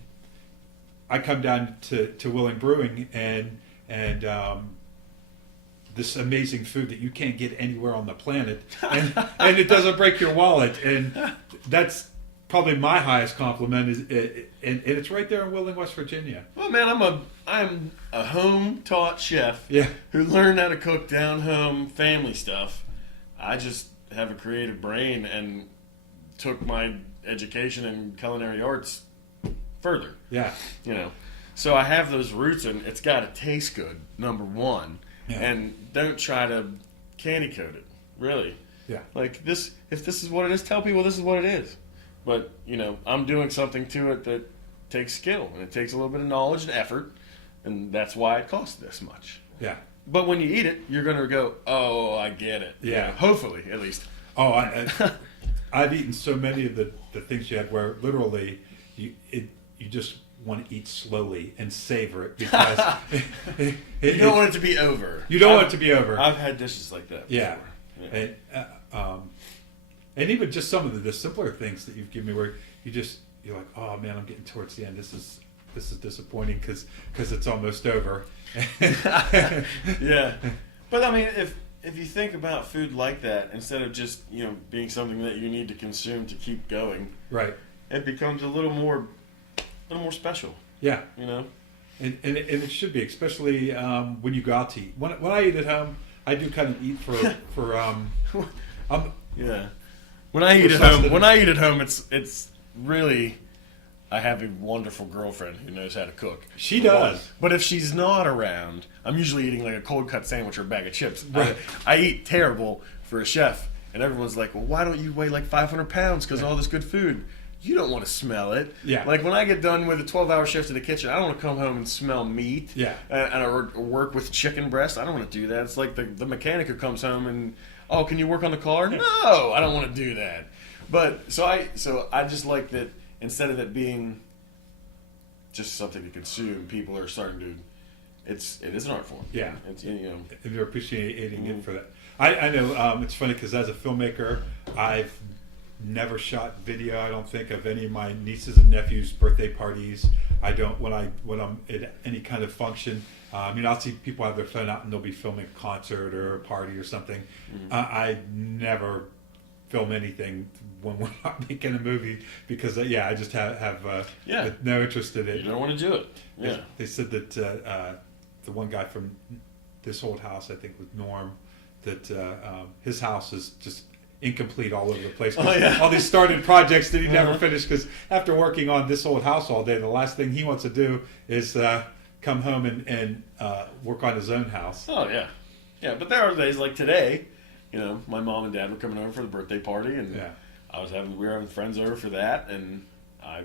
I come down to Wheeling Brewing and this amazing food that you can't get anywhere on the planet, and it doesn't break your wallet, and that's probably my highest compliment. And it's right there in Wheeling, West Virginia. Well, man, I'm a home-taught chef who learned how to cook down-home family stuff. I just have a creative brain and took my education in culinary arts further. Yeah. So I have those roots, and it's got to taste good, number one. Yeah. And don't try to candy coat it, really. Yeah. Like this, if this is what it is, tell people this is what it is. But, I'm doing something to it that takes skill, and it takes a little bit of knowledge and effort, and that's why it costs this much. Yeah. But when you eat it, you're going to go, oh, I get it. Yeah. Hopefully, at least. Oh, I've eaten so many of the things you had where literally you just want to eat slowly and savor it because you don't want it to be over. You don't want it to be over. I've had dishes like that before. Yeah. And even just some of the simpler things that you've given me where you're like, oh man, I'm getting towards the end. This is disappointing because it's almost over. Yeah. But I mean, if you think about food like that, instead of just being something that you need to consume to keep going, right, it becomes a little more special. Yeah. And it should be, especially when you go out to eat. When I eat at home, I do kind of eat for yeah. When I eat at home, it's really, I have a wonderful girlfriend who knows how to cook. She does. But if she's not around, I'm usually eating like a cold cut sandwich or a bag of chips. Right. I eat terrible for a chef, and everyone's like, "Well, why don't you weigh like 500 pounds because of all this good food?" You don't want to smell it. Yeah. Like when I get done with a 12-hour shift in the kitchen, I don't want to come home and smell meat. Yeah. And work with chicken breast. I don't want to do that. It's like the mechanic who comes home and, oh, can you work on the car? No, I don't want to do that. But so I just like that instead of it being just something to consume, people are starting to. It is an art form. Yeah. It's, and they're appreciating it for that. I know it's funny because as a filmmaker, I've never shot video, I don't think, of any of my nieces and nephews' birthday parties. I don't when I'm at any kind of function. I'll see people have their phone out and they'll be filming a concert or a party or something. Mm-hmm. I never film anything when we're not making a movie because I just have no interest in it. You don't want to do it. Yeah. They said that the one guy from This Old House, I think with Norm, that his house is just incomplete all over the place. Oh, yeah. All these started projects that he never finished, because after working on this old house all day, the last thing he wants to do is come home and work on his own house. Oh yeah, yeah. But there are days like today. You know, my mom and dad were coming over for the birthday party, and Yeah. we were having friends over for that, and I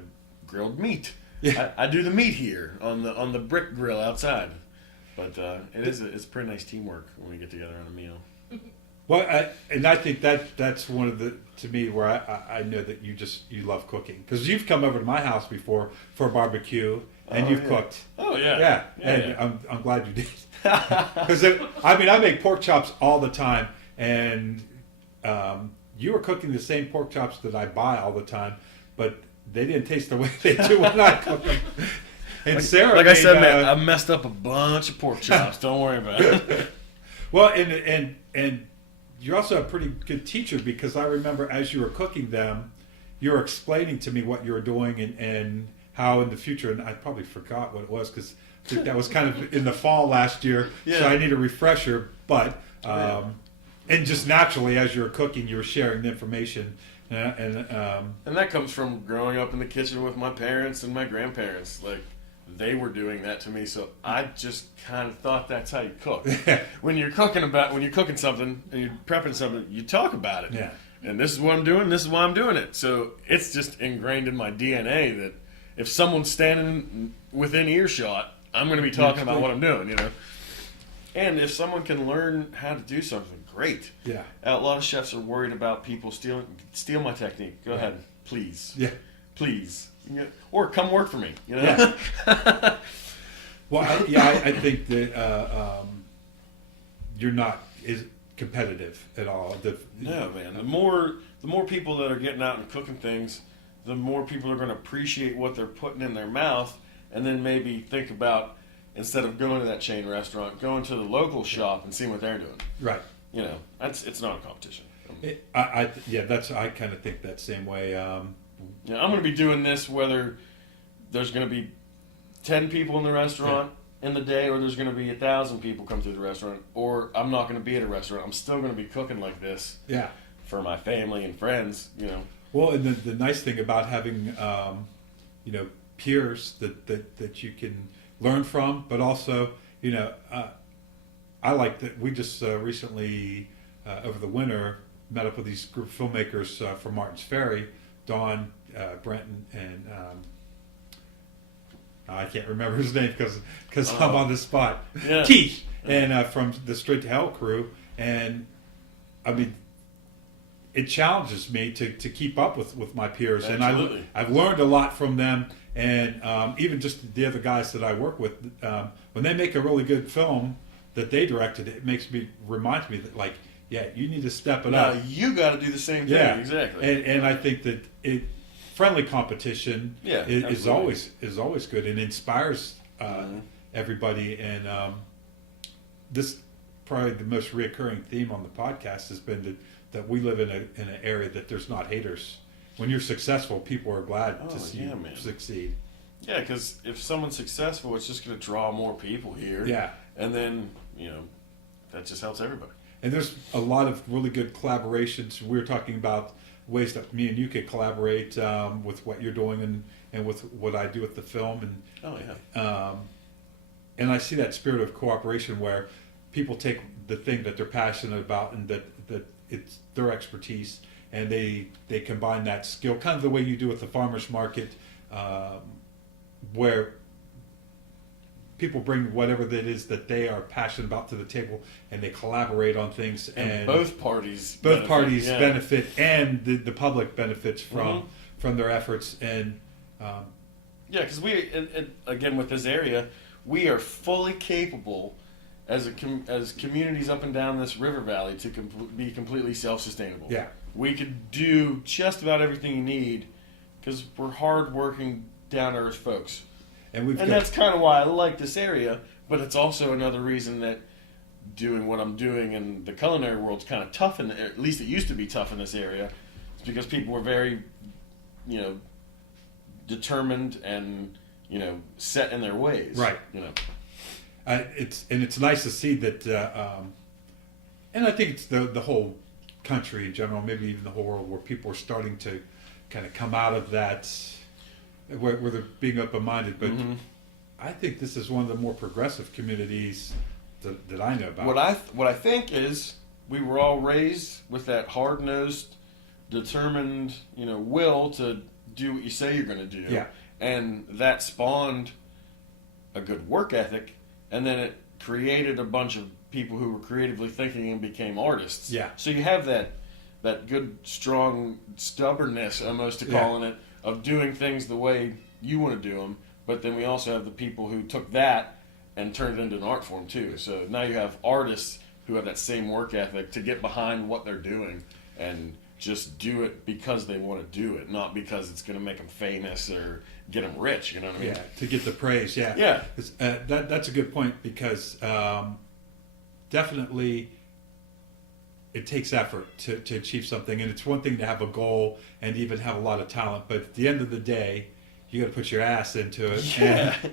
grilled meat. Yeah. I do the meat here on the brick grill outside. But it's pretty nice teamwork when we get together on a meal. Well, I think that's one of the, to me, where I know that you love cooking, because you've come over to my house before for a barbecue and you've cooked. Oh yeah, Yeah, and I'm glad you did. Because I make pork chops all the time, and you were cooking the same pork chops that I buy all the time, but they didn't taste the way they do when I cook them. And Sarah, like I said, man, I messed up a bunch of pork chops. Don't worry about it. Well, and you're also a pretty good teacher, because I remember as you were cooking them, you were explaining to me what you were doing and how in the future, and I probably forgot what it was, because I think that was kind of in the fall last year, Yeah. so I need a refresher. But and just naturally, as you were cooking, you were sharing the information, and that comes from growing up in the kitchen with my parents and my grandparents. Like, they were doing that to me, so I just kind of thought that's how you cook. When you're cooking something and you're prepping something, you talk about it. Yeah. And this is what I'm doing. This is why I'm doing it. So it's just ingrained in my DNA that if someone's standing within earshot, I'm going to be talking about what I'm doing. You know. And if someone can learn how to do something, great. Yeah. A lot of chefs are worried about people steal my technique. Go ahead, please. Yeah. Please. You know, or come work for me. You know. Yeah. Well, I think that you're not is competitive at all. No, man. The more people that are getting out and cooking things, the more people are going to appreciate what they're putting in their mouth, and then maybe think about, instead of going to that chain restaurant, going to the local shop and seeing what they're doing. Right. You know, it's not a competition. I kind of think that same way. Yeah, I'm going to be doing this whether there's going to be 10 people in the restaurant in the day, or there's going to be 1,000 people come through the restaurant, or I'm not going to be at a restaurant. I'm still going to be cooking like this. Yeah. For my family and friends, you know. Well, and the nice thing about having, peers that you can learn from, but also, I like that we just recently, over the winter, met up with these group of filmmakers from Martins Ferry, Dawn, Brenton, and I can't remember his name because I'm on the spot. Yeah. Keith, and from the Straight to Hell crew, and I mean, it challenges me to keep up with my peers. Absolutely. And I've learned a lot from them, and even just the other guys that I work with, when they make a really good film that they directed, it reminds me that, like, yeah, you need to step it up. You got to do the same thing. Yeah, Exactly. And I think that friendly competition is always good and inspires everybody. And this probably the most reoccurring theme on the podcast has been that we live in an area that there's not haters. When you're successful, people are glad to see you succeed. Yeah, because if someone's successful, it's just going to draw more people here. Yeah, and then that just helps everybody. And there's a lot of really good collaborations. We were talking about ways that me and you could collaborate with what you're doing and with what I do with the film. And and I see that spirit of cooperation where people take the thing that they're passionate about and that it's their expertise, and they combine that skill, kind of the way you do with the farmers market, where people bring whatever that is that they are passionate about to the table, and they collaborate on things, and both parties benefit, and the public benefits from their efforts. And because we again with this area, we are fully capable as communities up and down this river valley to be completely self-sustainable. Yeah, we could do just about everything you need because we're hard-working, down-to-earth folks. And that's kind of why I like this area, but it's also another reason that doing what I'm doing in the culinary world's kind of tough, at least it used to be tough in this area. It's because people were very, determined and, set in their ways. Right. It's nice to see that, and I think it's the whole country in general, maybe even the whole world, where people are starting to kind of come out of that, where they're being open-minded. But I think this is one of the more progressive communities that I know about. What I think is we were all raised with that hard-nosed, determined, will to do what you say you're going to do. Yeah. And that spawned a good work ethic, and then it created a bunch of people who were creatively thinking and became artists. Yeah. So you have that good, strong stubbornness, almost to calling it, of doing things the way you want to do them. But then we also have the people who took that and turned it into an art form too. So now you have artists who have that same work ethic to get behind what they're doing and just do it because they want to do it, not because it's going to make them famous or get them rich. You know what I mean? Yeah, to get the praise. Yeah. Yeah. That's a good point, because definitely it takes effort to achieve something, and it's one thing to have a goal and even have a lot of talent, but at the end of the day, you got to put your ass into it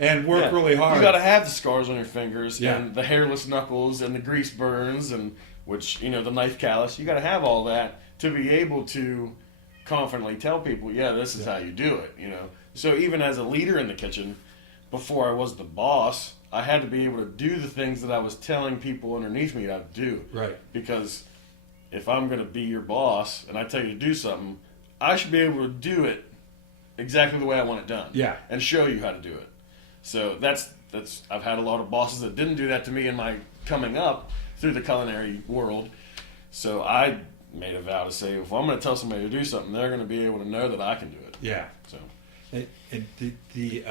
and work really hard. You got to have the scars on your fingers Yeah. and the hairless knuckles and the grease burns and the knife callus. You got to have all that to be able to confidently tell people, this is how you do it. So even as a leader in the kitchen, before I was the boss, I had to be able to do the things that I was telling people underneath me how to do. Right. Because if I'm going to be your boss and I tell you to do something, I should be able to do it exactly the way I want it done. Yeah. And show you how to do it. So that's I've had a lot of bosses that didn't do that to me in my coming up through the culinary world. So I made a vow to say, if I'm going to tell somebody to do something, they're going to be able to know that I can do it. Yeah. So. And the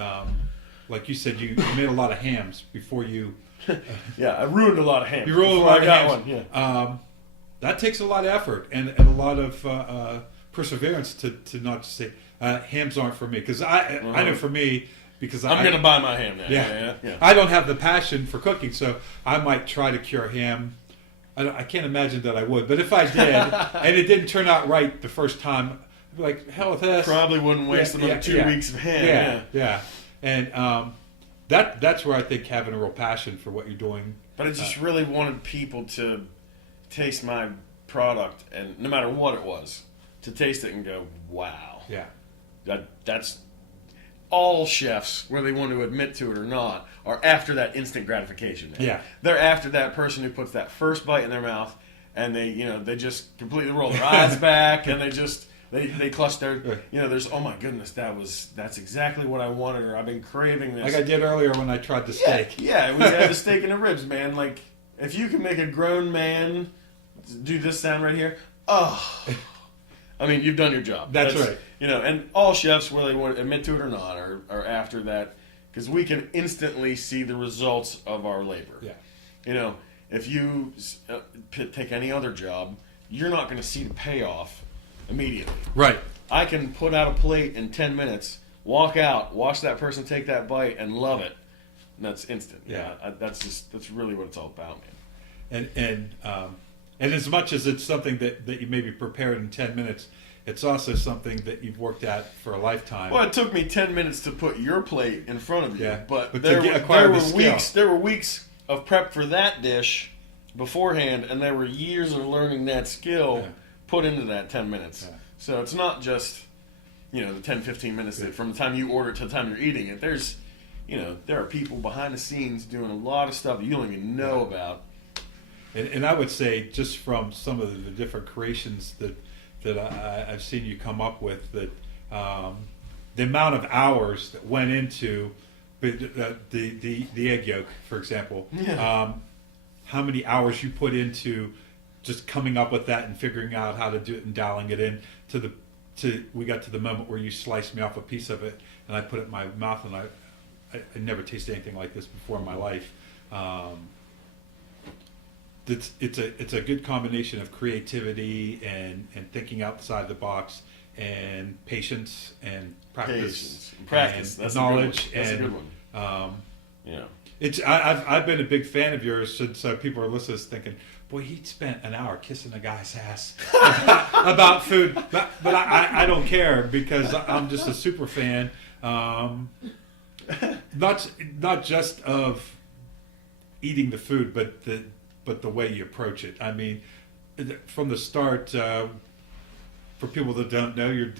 like you said, you made a lot of hams before you. Yeah, I ruined a lot of hams. You ruined a before lot I of got hams. one. Yeah. That takes a lot of effort and a lot of perseverance to not just say hams aren't for me, because I know for me, because I'm going to buy my ham now. Yeah. I don't have the passion for cooking, so I might try to cure ham. I can't imagine that I would, but if I did and it didn't turn out right the first time, I'd be like, hell with this. Probably wouldn't waste another 2 weeks of ham. Yeah. And that's where I think having a real passion for what you're doing. But I just really wanted people to taste my product, and no matter what it was, to taste it and go, wow. Yeah. That's all chefs, whether they want to admit to it or not, are after that instant gratification. Man. Yeah. They're after that person who puts that first bite in their mouth and they just completely roll their eyes back and they clutch their, there's, oh my goodness, that's exactly what I wanted, or I've been craving this. Like I did earlier when I tried the steak. Yeah, we had the steak and the ribs, man. Like, if you can make a grown man do this sound right here, I mean, you've done your job. That's right. And all chefs, whether they want to admit to it or not, are after that, because we can instantly see the results of our labor. Yeah. If you take any other job, you're not going to see the payoff immediately. Right. I can put out a plate in 10 minutes, walk out, watch that person take that bite, and love it. And that's instant. Yeah. That's really what it's all about, man. And as much as it's something that you maybe prepared in 10 minutes, it's also something that you've worked at for a lifetime. Well, it took me 10 minutes to put your plate in front of you, but there were weeks of prep for that dish beforehand, and there were years of learning that skill put into that 10 minutes. Yeah. So it's not just, the 10, 15 minutes that from the time you order it to the time you're eating it. There's, there are people behind the scenes doing a lot of stuff you don't even know about. And I would say, just from some of the different creations that I've seen you come up with, that the amount of hours that went into the egg yolk, for example, how many hours you put into just coming up with that and figuring out how to do it and dialing it in we got to the moment where you sliced me off a piece of it and I put it in my mouth, and I never tasted anything like this before in my life. It's a good combination of creativity and thinking outside the box, and patience and practice. Practice. And that's knowledge. That's a good one. I've been a big fan of yours since people are listening thinking, boy, he spent an hour kissing a guy's ass about food, but I don't care, because I'm just a super fan. Not just of eating the food, but the way you approach it. I mean, from the start, for people that don't know, you're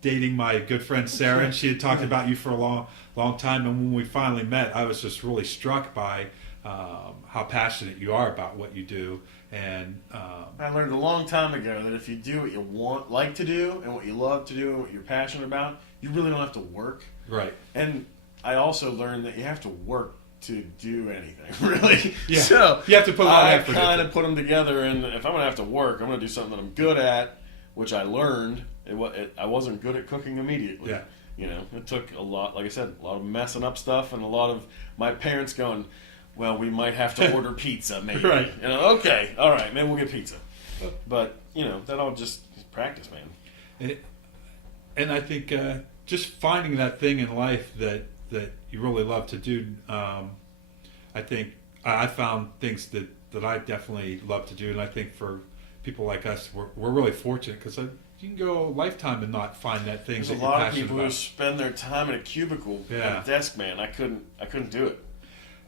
dating my good friend Sarah, and she had talked about you for a long time. And when we finally met, I was just really struck by how passionate you are about what you do. And I learned a long time ago that if you do what you like to do, and what you love to do, and what you're passionate about, you really don't have to work. right, And I also learned that you have to work to do anything, really. yeah, So you have to put a lot of I effort. kind into of put them together, and if I'm going to have to work, I'm going to do something that I'm good at, which I learned. I wasn't good at cooking immediately. Yeah. You know, it took a lot, like I said, a lot of messing up stuff, and a lot of my parents going, well, we might have to order pizza, maybe. Right. You know, okay, all right, maybe we'll get pizza. But, you know, that all just practice, man. And I think just finding that thing in life that you really love to do. I think I found things that I definitely love to do, and I think for people like us, we're really fortunate because you can go a lifetime and not find that thing There's that a you're lot of passionate people who about. spend their time in a cubicle Yeah. at a desk, man. I couldn't do it.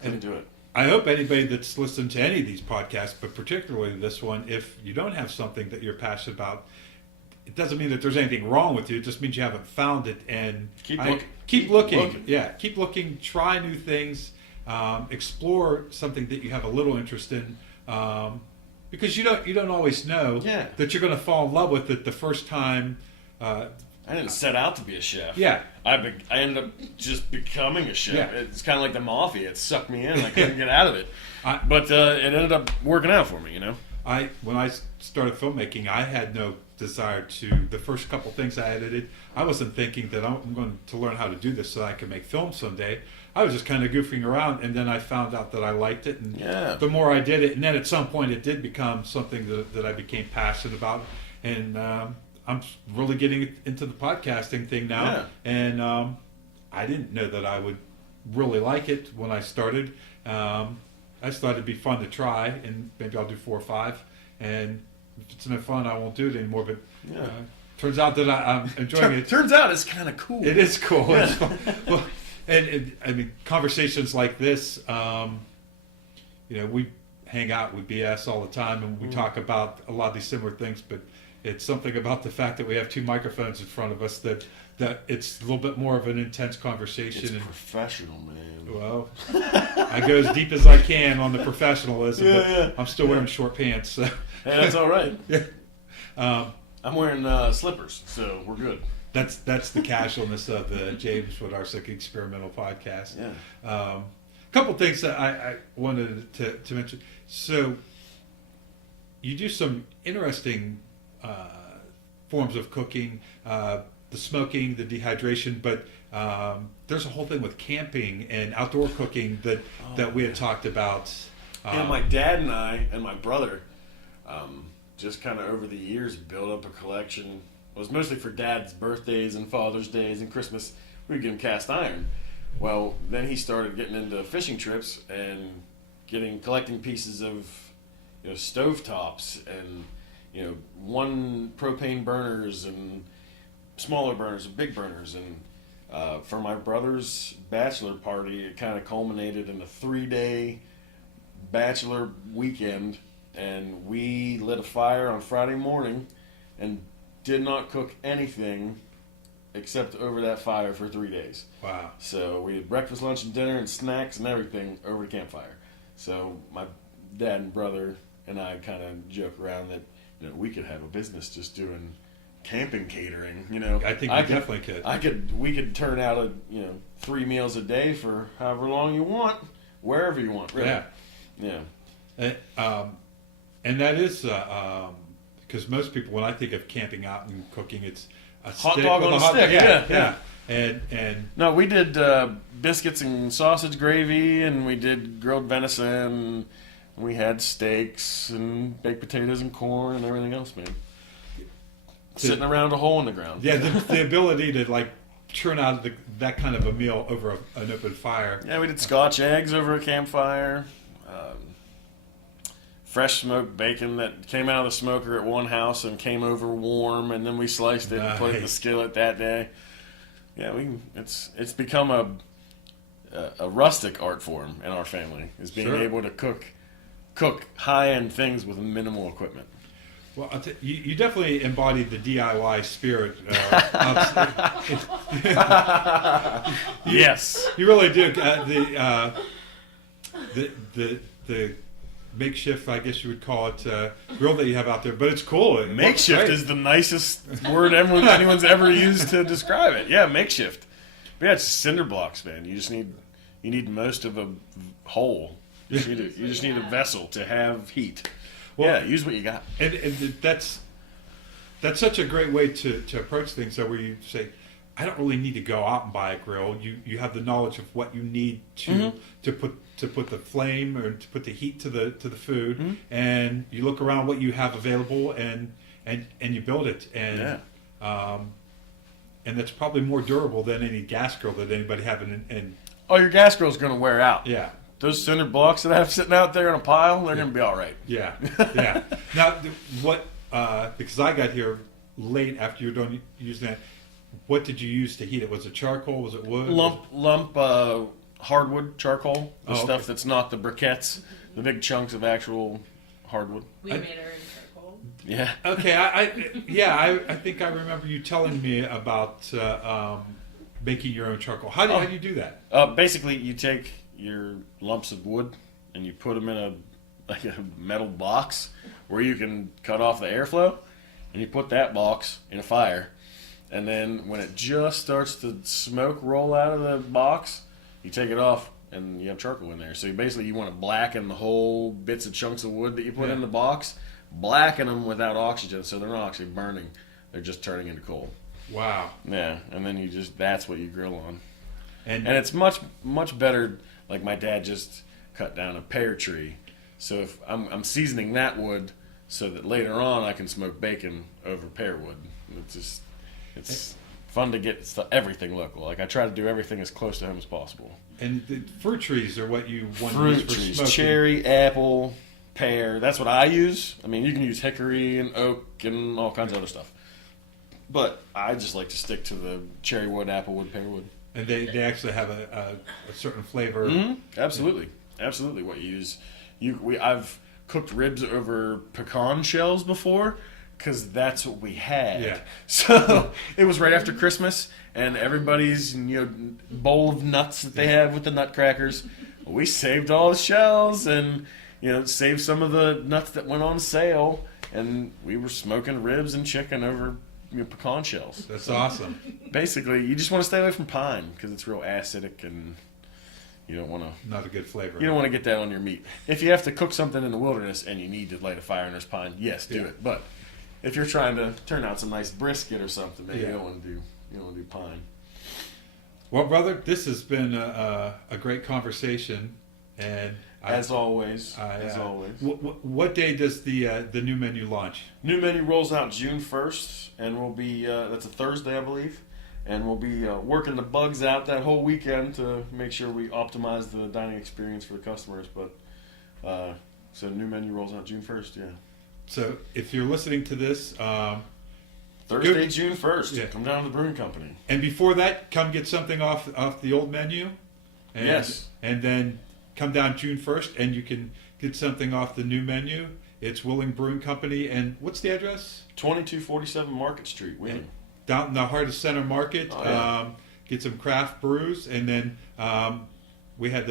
Couldn't do it. I hope anybody that's listened to any of these podcasts, but particularly this one, if you don't have something that you're passionate about, it doesn't mean that there's anything wrong with you. It just means you haven't found it. And Keep looking. Keep looking. Yeah, keep looking. Try new things. Explore something that you have a little interest in. Because you don't always know Yeah. that you're going to fall in love with it the first time. I didn't set out to be a chef. Yeah. I ended up just becoming a chef. Yeah. It's kind of like the mafia. It sucked me in. I couldn't get out of it. I- But it ended up working out for me, you know? When I started filmmaking, I had no desire to. The first couple things I edited, I wasn't thinking that I'm going to learn how to do this so I can make film someday. I was just kind of goofing around, and then I found out that I liked it, and Yeah. the more I did it, and then at some point it did become something that I became passionate about, and I'm really getting into the podcasting thing now, Yeah. and I didn't know that I would really like it when I started. I just thought it'd be fun to try, and maybe I'll do 4 or 5, and if it's no fun, I won't do it anymore. But Yeah. turns out that I'm enjoying it. Turns out it's kind of cool. It is cool. Yeah. It's fun. Well, and I mean, conversations like this, we hang out, we BS all the time, and we talk about a lot of these similar things. But it's something about the fact that we have 2 microphones in front of us that it's a little bit more of an intense conversation. It's And professional, man. well, I go as deep as I can on the professionalism, Yeah, but yeah. I'm still wearing short pants. So. Hey, that's all right. Yeah. I'm wearing slippers, so we're good. That's the casualness of the James Wodarcyk Experimental Podcast. Yeah. Couple things that I wanted to mention. So you do some interesting forms of cooking, the smoking, the dehydration, but there's a whole thing with camping and outdoor cooking that we had talked about. And my dad and I and my brother just kind of over the years built up a collection. It was mostly for Dad's birthdays and Father's Days and Christmas. We would give him cast iron. Well, then he started getting into fishing trips and collecting pieces of stove tops and 1 propane burners and smaller burners and big burners. And for my brother's bachelor party, it kind of culminated in a 3-day bachelor weekend, and we lit a fire on Friday morning and did not cook anything except over that fire for 3 days. Wow. So we had breakfast, lunch, and dinner, and snacks and everything over the campfire. So my dad and brother and I kind of joke around that we could have a business just doing camping catering. I think we definitely could. We could turn out 3 meals a day for however long you want, wherever you want. Really. Yeah. Yeah. And that is because most people, when I think of camping out and cooking, it's a Hot stick dog with on a hot- stick, yeah. And No, we did biscuits and sausage gravy, and we did grilled venison. And we had steaks and baked potatoes and corn and everything else, man. Sitting around a hole in the ground. yeah, the ability to churn out that kind of a meal over an open fire. Yeah, we did Scotch eggs over a campfire. Fresh smoked bacon that came out of the smoker at one house and came over warm, and then we sliced it and put it in the Nice. skillet that day. Yeah, it's become a rustic art form in our family, is being Sure. able to cook cook high-end things with minimal equipment. Well, you definitely embodied the DIY spirit. Yes. You really do. The makeshift, I guess you would call it, grill that you have out there, but it's cool. It Makeshift is the nicest word anyone's ever used to describe it. Yeah, makeshift. But yeah, it's cinder blocks, man. You need most of a hole. You just need a vessel to have heat. Well, yeah, use what you got. And that's such a great way to approach things. So where you say, I don't really need to go out and buy a grill. You have the knowledge of what you need to put the flame or to put the heat to the food, and you look around what you have available and you build it. And and that's probably more durable than any gas grill that anybody have in Oh, your gas grill's going to wear out. Yeah. Those cinder blocks that I have sitting out there in a pile, they're going to be all right. Yeah, yeah. Now, because I got here late after you were done using that, what did you use to heat it? Was it charcoal? Was it wood? Lump hardwood charcoal, the stuff okay. that's not the briquettes, the big chunks of actual hardwood. We made our own charcoal. Yeah. Okay, I think I remember you telling me about making your own charcoal. How do you do that? Basically, you take your lumps of wood and you put them in a metal box where you can cut off the airflow, and you put that box in a fire, and then when it just starts to smoke roll out of the box, you take it off and you have charcoal in there. So you want to blacken the whole bits of chunks of wood that you put in the box, blacken them without oxygen, so they're not actually burning, they're just turning into coal. Wow. Yeah, and then that's what you grill on. And it's much better. Like my dad just cut down a pear tree, so if I'm seasoning that wood so that later on I can smoke bacon over pear wood. It's fun to get everything local. Like I try to do everything as close to home as possible. And the fruit trees are what you want to Fruit use for trees, smoking. cherry, apple, pear. That's what I use. I mean, you can use hickory and oak and all kinds of other stuff, but I just like to stick to the cherry wood, apple wood, pear wood. And they actually have a certain flavor. Absolutely, absolutely. What you use, I've cooked ribs over pecan shells before because that's what we had. Yeah. So it was right after Christmas, and everybody's bowl of nuts that they have with the nutcrackers. We saved all the shells and saved some of the nuts that went on sale, and we were smoking ribs and chicken over pecan shells. That's awesome. Basically, you just want to stay away from pine because it's real acidic and you don't want to. Not a good flavor. You don't want to get that on your meat. If you have to cook something in the wilderness and you need to light a fire and there's pine, yes, do it. But if you're trying to turn out some nice brisket or something, maybe you don't want to do pine. Well, brother, this has been a great conversation, and As always. What day does the new menu launch? New menu rolls out June 1st, and we'll be that's a Thursday, I believe, and we'll be working the bugs out that whole weekend to make sure we optimize the dining experience for the customers. But so new menu rolls out June 1st. Yeah. So if you're listening to this, Thursday, June 1st. Yeah. Come down to the brewing company. and before that, come get something off the old menu. And, Yes. And then come down June 1st, and you can get something off the new menu. It's Wheeling Brewing Company, and what's the address? 2247 Market Street, Wheeling. Down in the heart of Center Market. Oh, yeah. Get some craft brews, and then I got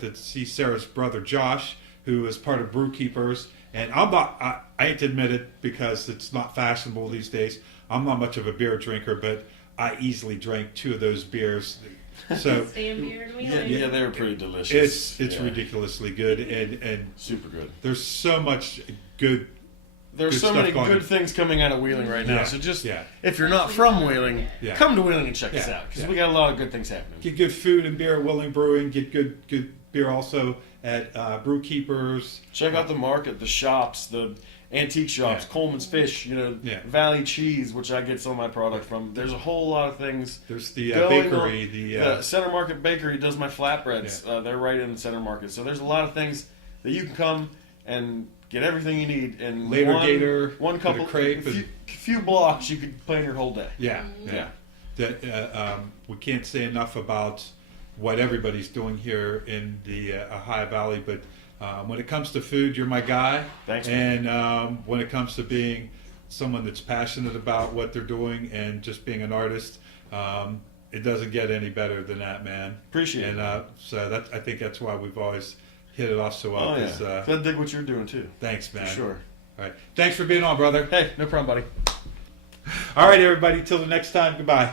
to see Sarah's brother Josh, who is part of Brew Keepers. And I hate to admit it because it's not fashionable these days. I'm not much of a beer drinker, but I easily drank 2 of those beers. So Stand beer and Wheeling. Yeah, they were pretty delicious. it's ridiculously good, and super good. there's so much good. There's Good so stuff many going good on. things coming out of Wheeling right now. Yeah, So just yeah. if you're not from Wheeling, Yeah. come to Wheeling and check us Yeah, out because yeah. we got a lot of good things happening. Get good food and beer at Wheeling Brewing. Get good beer also at Brew Keepers. Check out the market, the shops, the antique shops, Yeah. Coleman's Fish, Yeah. Valley Cheese, which I get some of my product from. There's a whole lot of things. There's the going bakery. on. The Center Market Bakery does my flatbreads. They're right in Center Market. So there's a lot of things that you can come and get everything you need in Later Gator, one bit couple, of crepe a few blocks. You could plan your whole day. Yeah. We can't say enough about what everybody's doing here in the Ohio Valley, but When it comes to food, you're my guy. Thanks, man. And when it comes to being someone that's passionate about what they're doing and just being an artist, it doesn't get any better than that, man. Appreciate it. And so I think that's why we've always hit it off so well. Oh, yeah. 'Cause, I dig what you're doing, too. thanks, man. For sure. All right. Thanks for being on, brother. Hey, no problem, buddy. All right, everybody. Till the next time. Goodbye.